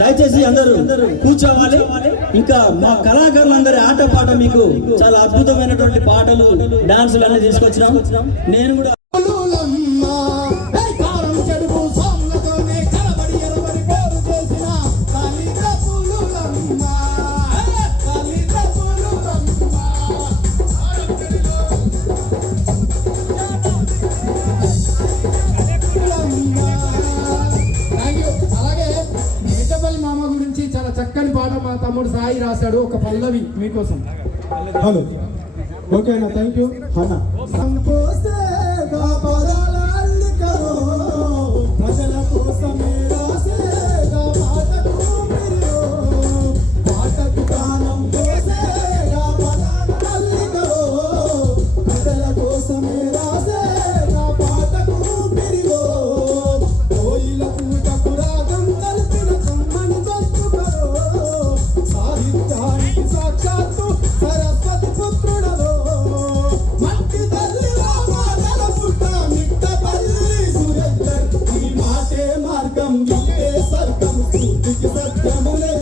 దయచేసి అందరూ కూర్చోవాలి. ఇంకా మా కళాకారులందరి ఆట పాట మీకు చాలా అద్భుతమైనటువంటి పాటలు డాన్సులు అన్ని తీసుకొచ్చినాం. నేను కూడా చక్కని పాట మా తమ్ముడు సాయి రాశాడు. ఒక పల్లవి మీకోసం. హలో, ఓకేనా? థ్యాంక్ యూ అన్న. ప్రజల కోసమే రాసేగా పాటకు మెరియో, పాటకు ప్రాణం పోసేగా పదాలల్లికో, ప్రజల కోసమే రాసేగా పాటకు మెరియో, కోయిల పూటకు రాగం కలిపిన కమ్మని దొక్కుకో, సాహిత్యానికి సాక్షాత్తు సరస్వతి పుత్రుడవో, మట్టి తల్లిలో మాటల పుట్ట మిట్టపల్లి సురేందర్, ఈ మాటే మార్గం ఇదే స్వర్గం స్ఫూర్తికి సత్యములే,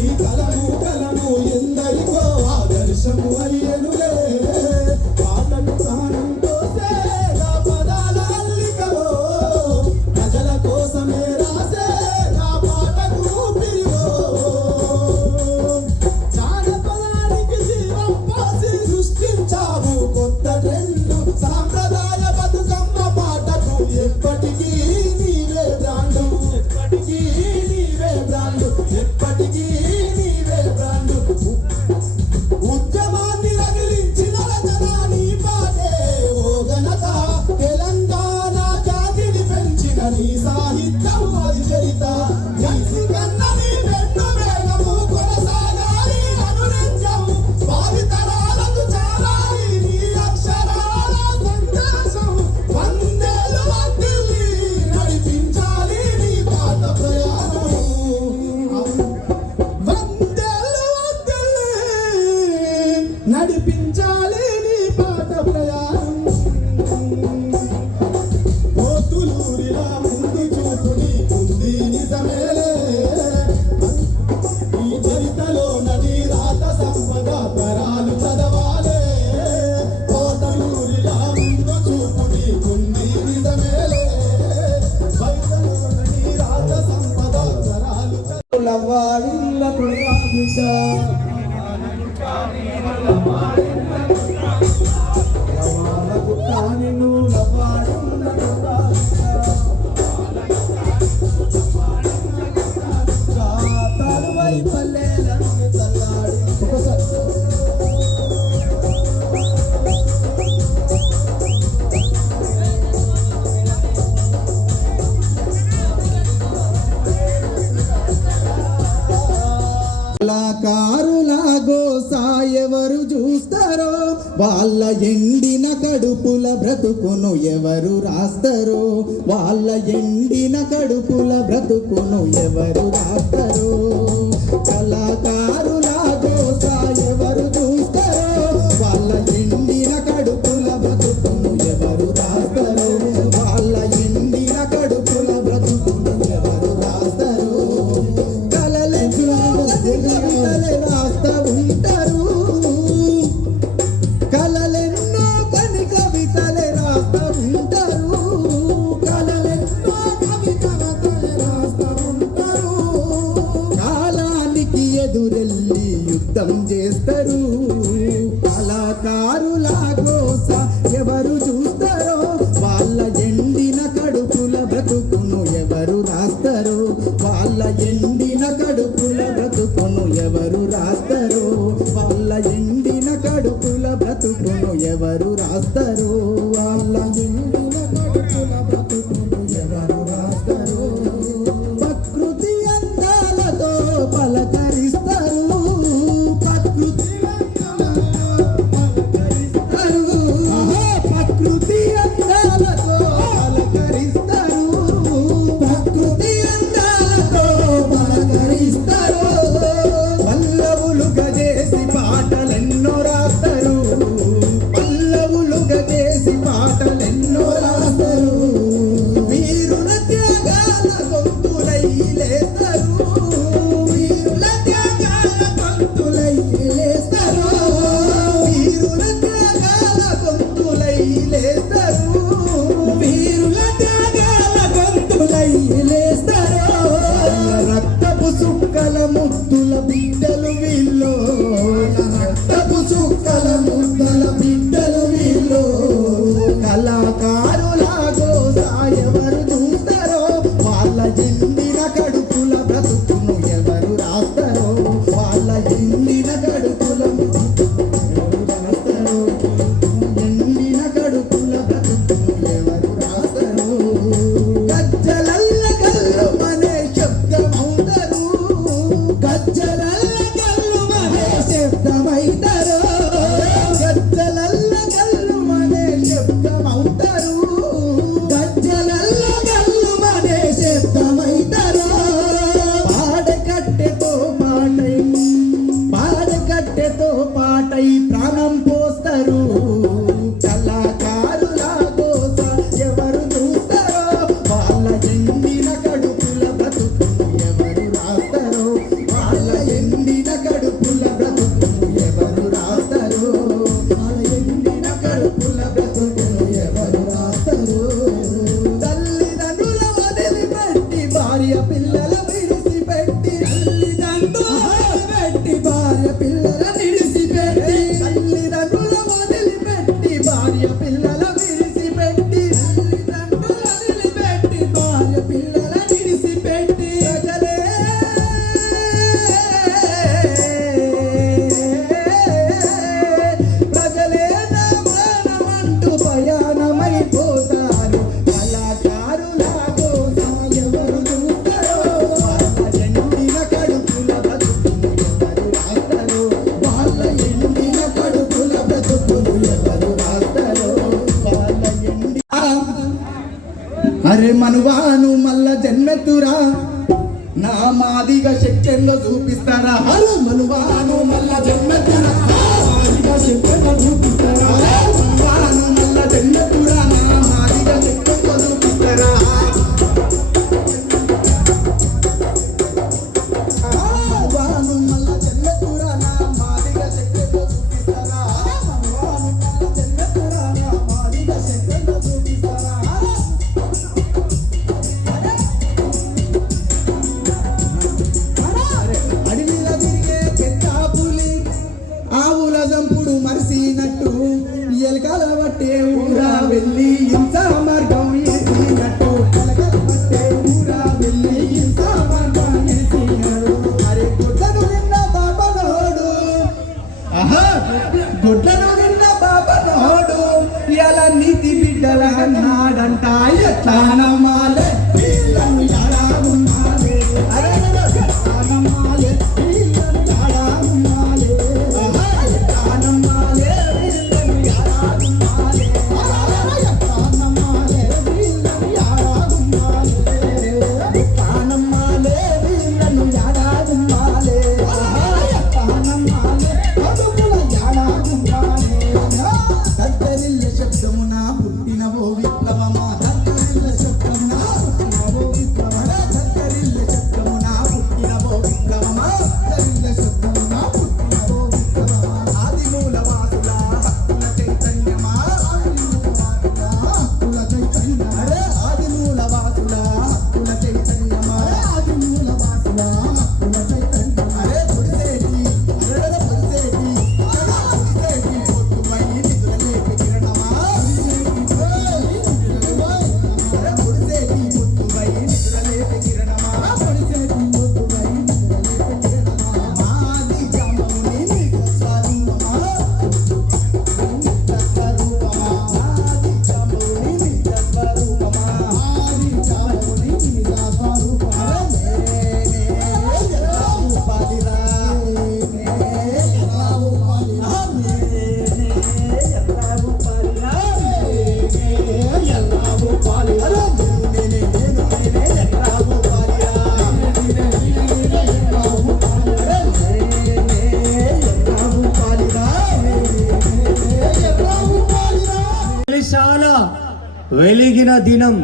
ఈ కలము ఎందరికో ఆదర్శము అయ్యనులే, పాటకు ప్రాణం పోసేగా పదాల అల్లికలో, ప్రజల కోసమే రాసేగా పాటకు పిరివో, జానపదానికి జీవం పోసి సృష్టించావు కొత్త ట్రెండు, సాంప్రదాయ బతుకమ్మ పాటకు ఎప్పటికీ నీవే బ్రాండు, ఎప్పటికీ నీవే బ్రాండు, ఎప్పటికీ నీవే బ్రాండు, ఉద్యమాన్ని రగిలించిన రచన నీ పాటే ఓ ఘనత, తెలంగాణ జాతిని పెంచిన నీ సాహిత్యం అది చరిత, జన్సి కన్న నీ వెన్ను వేగము కొనసాగాలి అనునిత్యం, భావితరాలకు చాలాలి నీ అక్షరాల సందేశం, వందేలు వర్ధిల్లి నడిపించాలి నీ పాట ప్రయాణం, వందేలు వర్ధిల్లి నడిపించాలి నీ పాట ప్రయాణం, పోతులూరిలా ముందు చూపు నీకుంది నిజమేలే, ఈ చరితలో నది రాత సంపద తరాలు చదవాలే, పోతులూరిలా ముందు చూపు నీకుంది నిజమేలే, చరితలో నది రాత సంపద తరాలు లవ్వాడిల్ల పురాభిష నిన్ను లవ్వాడిల్ల తరువై పల్లెలను తల్లాడి కళాకారుల గోసా ఎవరు చూస్తారో, వాళ్ళ ఎండిన కడుపుల బ్రతుకును ఎవరు రాస్తారో, వాళ్ళ ఎండిన కడుపుల బ్రతుకును ఎవరు రాస్తారో, కళాకారుల గోసా ఎవరు చూస్తారో, వాళ్ళ ఎండిన కడుపుల బ్రతుకును ఎవరు రాస్తారో, వాళ్ళ ఎండిన కడుపుల బ్రతుకును ఎవరు రాస్తారో, రాస్తా ఉంటారు, కలలెన్నో కని కవితలే రాస్తా ఉంటారు, కలలెన్నో కవితలే రాస్తా ఉంటారు, కాలానికి ఎదురెళ్ళి యుద్ధం చేస్తారు, కళాకారుల గోస ఎవరు చూస్తారో, వాళ్ళ ఎండిన కడుపుల బ్రతుకును ఎవరు రాస్తారో, వాళ్ళ ఎండిన కడుపుల బ్రతుకును ఎవరు రాస్తారో, వాళ్ళ ఎండిన కడుపుల బ్రతుకును ఎవరు రాస్తారో, వాళ్ళ ఎండిన కడుపుల బ్రతుకును ఎవరు రాస్తారో, ప్రకృతి అందాలతో పలకరిస్తారు, ప్రకృతి ప్రకృతి అందాలతో పలకరిస్తారు, ప్రకృతి అందాలతో పలకరిస్తారు, పల్లవులుగా చేసి పాటలెన్నో రాస్తారు, పల్లవులుగా రక్తపు సుక్కల ముద్దుల బిడ్డలు వీళ్ళు రక్తపు సుక్కల ముద్దల బిడ్డలు వీళ్ళు కళాకారుల గోస ఎవరు చూస్తారో వాళ్ళ ఎండిన కడుపుల బ్రతుకును ఎవరు రాస్తారో వాళ్ళ ఎండిన కడుపుల ఎవరు రాస్తారో ఎండిన కడుపుల బ్రతుకును ఎవరు రాస్తారో గజ్జలల్ల కల్లు మనే శబ్దమవుతారు గజ్జలల్ల కల్లు మనే శబ్దమైతారు గజ్జలల్ల కల్లు మనే శబ్దమవుతారు గజ్జలల్ల కల్లు మనే శబ్దమైతారు పాడకట్టెతో పాటై ప్రాణం పోస్తారు కళాకారుల గోస ఎవరు చూస్తారో వాళ్ళ ఎండిన కడుపుల బ్రతుకును ఎవరు రాస్తారో వాళ్ళ ఎండిన కడుపుల బ్రతుకును ఎవరు రాస్తారో వాళ్ళ ఎండిన కడుపుల బ్రతుకును ఎవరు రాస్తారో తల్లిదండ్రుల వదిలిపెట్టి భార్య పిల్లల విడిసిపెట్టి తల్లిదండ్రుల భార్య పిల్లల విడిసిపెట్టి తల్లిదండ్రుల వదిలిపెట్టి భార్య పిల్లల విడిసిపెట్టి తల్లిదండ్రుల వదిలిపెట్టి భార్య పిల్లల విడిసిపెట్టి ప్రజలే నా ప్రాణమంటూ ప్రయాణమైపోతారు కళాకారుల కోసం ఎవరు చూస్తారో వాళ్ళ ఎండిన కడుపుల బ్రతుకును ఎవరు రాస్తారో వాళ్ళ ఎండిన కడుపుల బ్రతుకును ఎవరు రాస్తారో వాళ్ళ ఎండి అరే మనువాను మల్ల జన్మెత్తురా నా మాదిగా శక్తిలో చూపిస్తారా అరే మనువాను మల్ల జన్మెత్తురా నా మాదిగా శక్తిలో చూపిస్తారా మనువాను మల్ల జన్మెత్తురా నా మాదిగా శక్తిలో చూపిస్తారా మనువాను మల్ల జన్మెత్తురా నా మాదిగా శక్తిలో చూపిస్తారా మనువాను మల్ల జన్మెత్తురా నా మాదిగా శక్తిలో చూపిస్తారా అడవిలో తిరిగే పెద్ద పులి ఆవుల జంపుడు మరిసినట్టు ఎలకల పట్టే ఊరా వెళ్ళి హింస మార్గం వేసినట్టు ఎలకల పట్టే ఊరా వెళ్ళి హింస మార్గం వేసినాడు అరే గుడ్లను నిన్న బాబనోడు గుడ్లను నిన్న బాబనోడు ఇలా నీతి బిడ్డల అన్నాడంట ఎట్లా నమ్మాలే వీళ్ళను ఎలా ఉన్నాలే అరే ఎట్లా నమ్మాలే వీళ్ళను ఎలా ఉన్నాలే ఎట్లా నమ్మాలే వీళ్ళను ఎలా ఉన్నాలే ఎట్లా నమ్మాలే వీళ్ళను ఎలా ఉన్నాలే ఎట్లా నమ్మాలే వీళ్ళను ఎలా ఉన్నాలే ఎట్లా నమ్మాలే కడుపుల ఎలా ఉన్నాలే దద్దరిల్ల శబ్దమున పుట్టినవో విప్లవమా దద్దరిల్ల శబ్దమున పుట్టినవో విప్లవమా దద్దరిల్ల శబ్దమున పుట్టినవో విప్లవమా దద్దరిల్ల శబ్దమున పుట్టినవో విప్లవమా ఆదిమూల వాసుల హక్కుల చైతన్యమా హక్కుల చైతన్యమా అరే ఆదిమూల వాసుల హక్కుల చైతన్యమా ఆదిమూల వాసుల హక్కుల చైతన్యమా అరే పొడిసేటి అరే పొడిసేటి పొడిసేటి పొట్టుపై నిధులలేపి కిరణమా పొడిసేటి పొట్టుపై నిధులలేపి కిరణమా పొడిసేటి పొట్టుపై నిధులలేపి కిరణమా మాది జమముని నీకు స్వరూపమా ఆది జమముని నీకు స్వరూపమా ఆది జమముని నీకు స్వరూపమా నేనే ఎల్లావు పాలిరా నేనే ఎల్లావు పాలిరా నేనే ఎల్లావు పాలిరా నేనే ఎల్లావు పాలిరా నేనే ఎల్లావు పాలిరా నేనే ఎల్లావు పాలిరా నేనే ఎల్లావు పాలిరా నేనే ఎల్లావు పాలిరా వెలిశాల వెలిగిన దినం,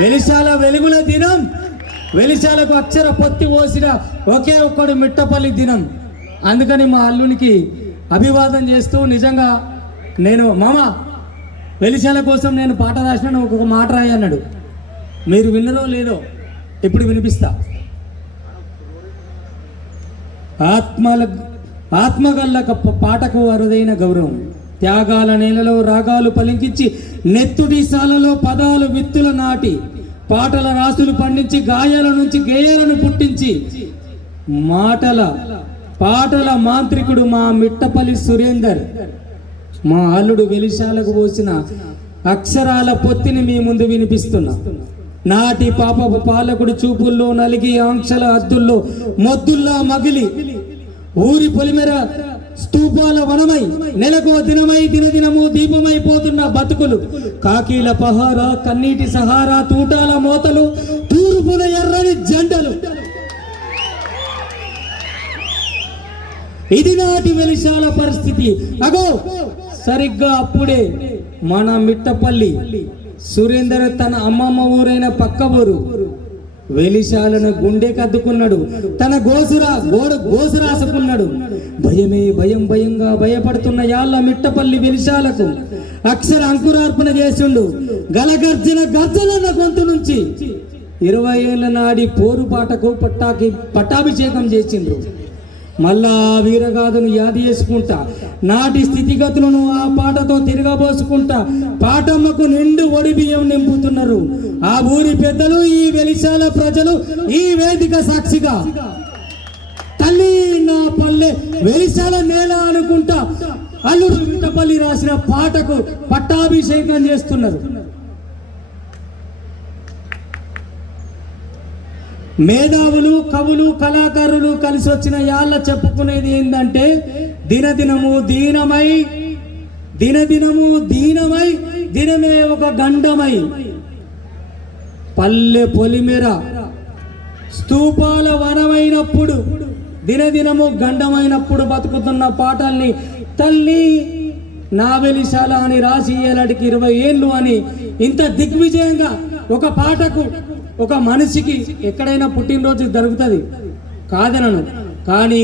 వెలిశాల వెలుగుల దినం, వెలిశాలకు అక్షర పొత్తి పోసిన ఒకే ఒక్కడు మిట్టపల్లి దినం. అందుకని మా అల్లునికి అభివాదం చేస్తూ నిజంగా నేను మామ వెలిశాల కోసం నేను పాట రాసిన ఒక్కొక్క మాట రాయి అన్నాడు. మీరు విన్నదో లేదో ఇప్పుడు వినిపిస్తా. ఆత్మగల్ల పాటకు అరుదైన గౌరవం. త్యాగాల నేలలో రాగాలు పలికించి నెత్తుడి సాలలో పదాలు విత్తుల నాటి పాటల రాసులు పండించి గాయాల నుంచి గేయాలను పుట్టించి పాటల మాంత్రికుడు మా మిట్టపల్లి సురేందర్, మా అల్లుడు వెలిశాలకు పోసిన అక్షరాల పొత్తిని మీ ముందు వినిపిస్తున్నా. నాటి పాపపు పాలకుడు చూపుల్లో నలిగి ఆంక్షల హద్దుల్లో మొద్దుల్లా మగిలి ఊరి పొలిమెర స్తూపాల వనమై నెలకో దినమై దినదినము దీపమైపోతున్న బతుకులు, కాకీల పహారా కన్నీటి సహారా తూటాల మోతలు తూర్పున ఎర్రని జెండలు. ఇది నాటి వెలిశాల పరిస్థితి. అగో సరిగ్గా అప్పుడే మన మిట్టపల్లి సురేందర్ తన అమ్మమ్మ ఊరైన పక్క ఊరు వెలిశాలను గుండె కద్దుకున్నాడు. తన గోసు రాసుకున్నాడు. భయంగా భయపడుతున్న యాళ్ళ మిట్టపల్లి వెలిశాలకు అక్షర అంకురార్పణ చేసిండు. గర్జన గొంతు నుంచి 20 ఏళ్ల నాడి పోరు పాటకు పట్టాభిషేకం చేసిండ్రు. మళ్ళా ఆ వీరగాథను యాది చేసుకుంటా నాటి స్థితిగతులను ఆ పాటతో తిరగబోసుకుంటా పాటమ్మకు నిండు ఒడి బియ్యం నింపుతున్నారు ఆ ఊరి పెద్దలు, ఈ వెలిశాల ప్రజలు. ఈ వేదిక సాక్షిగా తల్లి నా పల్లె వెలిశాల నేల అనుకుంటా అల్లుడు మిట్టపల్లి రాసిన పాటకు పట్టాభిషేకం చేస్తున్నారు. మేధావులు, కవులు, కళాకారులు కలిసి వచ్చిన యాళ్ళ చెప్పుకునేది ఏంటంటే దినదినము దీనమై దినమే ఒక గండమై పల్లె పొలిమెర స్తూపాల వనమైనప్పుడు దినదినము గండమైనప్పుడు బతుకుతున్న పాటల్ని తల్లి నా వెలిశాల అని రాసి ఏలాడికి 20 ఏళ్ళు అని ఇంత దిగ్విజయంగా ఒక పాటకు, ఒక మనిషికి ఎక్కడైనా పుట్టినరోజు జరుగుతుంది కాదనను, కానీ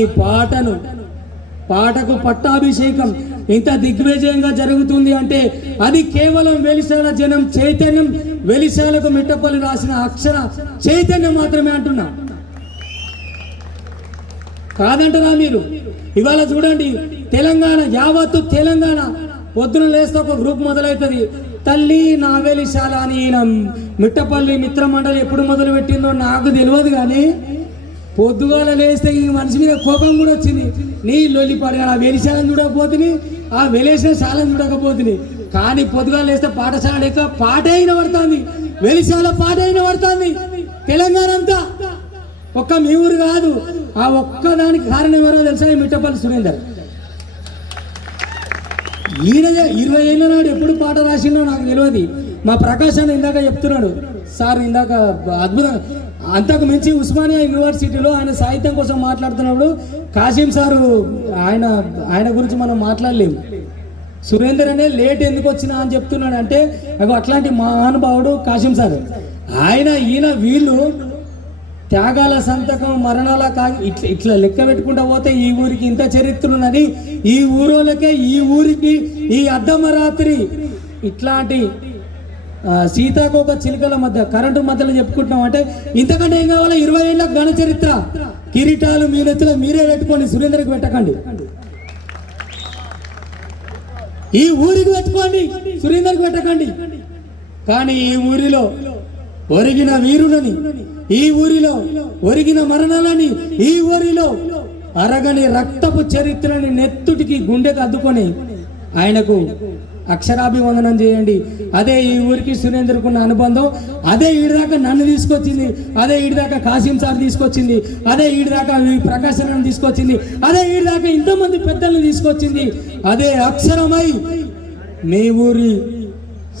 పాటకు పట్టాభిషేకం ఇంత దిగ్విజయంగా జరుగుతుంది అంటే అది కేవలం వెలిశాల జనం చైతన్యం, వెలిశాలకు మిట్టపల్లి రాసిన అక్షర చైతన్యం మాత్రమే అంటున్నా. కాదంటారా మీరు? ఇవాళ చూడండి తెలంగాణ, యావత్తు తెలంగాణ పొద్దున లేస్తే ఒక గ్రూప్ మొదలవుతుంది. తల్లి నా వెలిశాల అని ఈయన మిట్టపల్లి మిత్ర మండలి ఎప్పుడు మొదలు పెట్టిందో నాకు తెలియదు, కానీ పొద్దుగాల లేస్తే ఈ మనిషి మీద కోపం కూడా వచ్చింది. నీ లొల్లిపాడు ఆ వెలిశాలను చూడకపోతుంది, ఆ వెలేసిన శాలను చూడకపోతుంది, కానీ పొద్దుగాల లేస్తే పాఠశాల యొక్క పాట అయిన పడుతుంది, వెలిశాల పాట అయిన పడుతుంది. తెలంగాణ అంతా ఒక్క మీ ఊరు కాదు, ఆ ఒక్కదానికి కారణం ఎవరో తెలుసా? ఈ మిట్టపల్లి సురేందర్. ఈయన 20 ఏళ్ళ నాడు ఎప్పుడు పాట రాసిండో నాకు తెలియదు. మా ప్రకాశ్ అన్న ఇందాక చెప్తున్నాడు సార్, ఇందాక అద్భుతం. అంతకు మించి ఉస్మానియా యూనివర్సిటీలో ఆయన సాహిత్యం కోసం మాట్లాడుతున్నప్పుడు కాసిం సారు ఆయన గురించి మనం మాట్లాడలేము. సురేందర్ అనే లేట్ ఎందుకు వచ్చినా అని చెప్తున్నాడు అంటే అట్లాంటి మహానుభావుడు కాసిం సార్. ఈయన వీళ్ళు త్యాగాల సంతకం, మరణాల ఇట్లా లెక్క పెట్టుకుంటా పోతే ఈ ఊరికి ఇంత చరిత్ర ఉన్నది. ఈ ఊరోళ్ళకే, ఈ ఊరికి ఈ అర్ధమరాత్రి ఇట్లాంటి సీతాకోక చిలుకల మధ్య కరెంటు మధ్యలో చెప్పుకుంటున్నాం అంటే ఇంతకంటే ఏం కావాలా? 20 ఏళ్ళ ఘన చరిత్ర. కిరీటాలు మీ నెత్తిలో మీరే పెట్టుకోండి, సురేందర్కి పెట్టకండి. ఈ ఊరికి పెట్టుకోండి, సురేందర్కి పెట్టకండి. కానీ ఈ ఊరిలో ఒరిగిన వీరులని, ఈ ఊరిలో ఒరిగిన మరణాలని, ఈ ఊరిలో అరగని రక్తపు చరిత్రని నెత్తుటికి గుండెకు అద్దుకొని ఆయనకు అక్షరాభివందనం చేయండి. అదే ఈ ఊరికి సురేందర్కున్న అనుబంధం. అదే ఈడిదాకా నన్ను తీసుకొచ్చింది, అదే ఈడిదాకా కాసిం సార్ తీసుకొచ్చింది, అదే ఈడిదాకా ప్రకాశ్ అన్నను తీసుకొచ్చింది, అదే ఈడిదాకా ఇంతమంది పెద్దలను తీసుకొచ్చింది. అదే అక్షరమై మీ ఊరి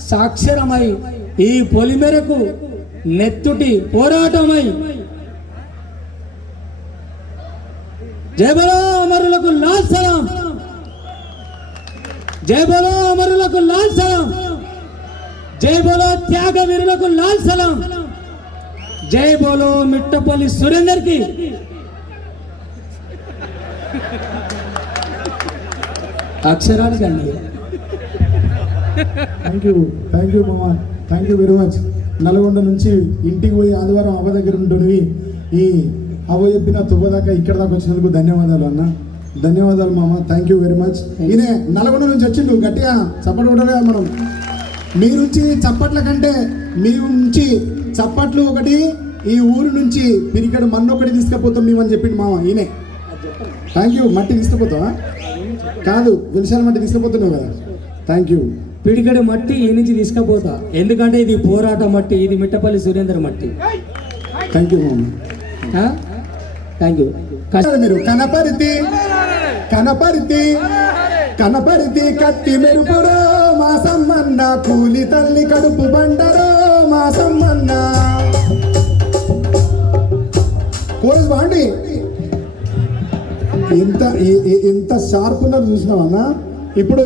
సాక్షరమై ఈ పొలిమెరకు నెత్తుటి పోరాటమై జై బలో అమరులకు లాల్ సలాం, జై బలో అమరులకు లాల్ సలాం, జై బలో త్యాగ వీరులకు లాల్ సలాం, జై బోలో మిట్టపల్లి సురేందర్ కి. అక్షరానికి అండి. థ్యాంక్ యూ మామ, thank you very much. Nalgonda నుంచి ఇంటికి పోయి ఆదివారం అవ్వ దగ్గర ఉంటున్నవి ఈ అవ చెప్పిన తువ్వదాకా ఇక్కడ దాకా వచ్చినందుకు ధన్యవాదాలు అన్న. ధన్యవాదాలు మామ, థ్యాంక్ యూ వెరీ మచ్. ఈయనే నల్గొండ నుంచి వచ్చిండు, గట్టిగా చప్పట్లు కొట్టలే మనం. మీ నుంచి చప్పట్ల కంటే మీ నుంచి చప్పట్లు ఒకటి, ఈ ఊరు నుంచి పిరికడు మన్ను ఒకటి తీసుకుపోతాం మేమని చెప్పిండు మామ ఈయనే. Thank you. మట్టి తీసుకుపోతావా? కాదు, వెలిశాల మట్టి తీసుకుపోతున్నావు కదా, థ్యాంక్ యూ. పిడికడు మట్టి ఈ నుంచి తీసుకుపోతా, ఎందుకంటే ఇది పోరాట మట్టి, ఇది మిట్టపల్లి సురేందర్ మట్టి. థ్యాంక్ యూ మామ. Thank you. మీరు కనపరితి కనపరితి కనపరితి కత్తి మెరుపురో మా సమ్మన్న, కూలి తల్లి కడుపు బండరో మా సమ్మన్న. కోరస్ బాండి ఎంత షార్ప్ ఉన్నారు చూసినావన్నా. ఇప్పుడు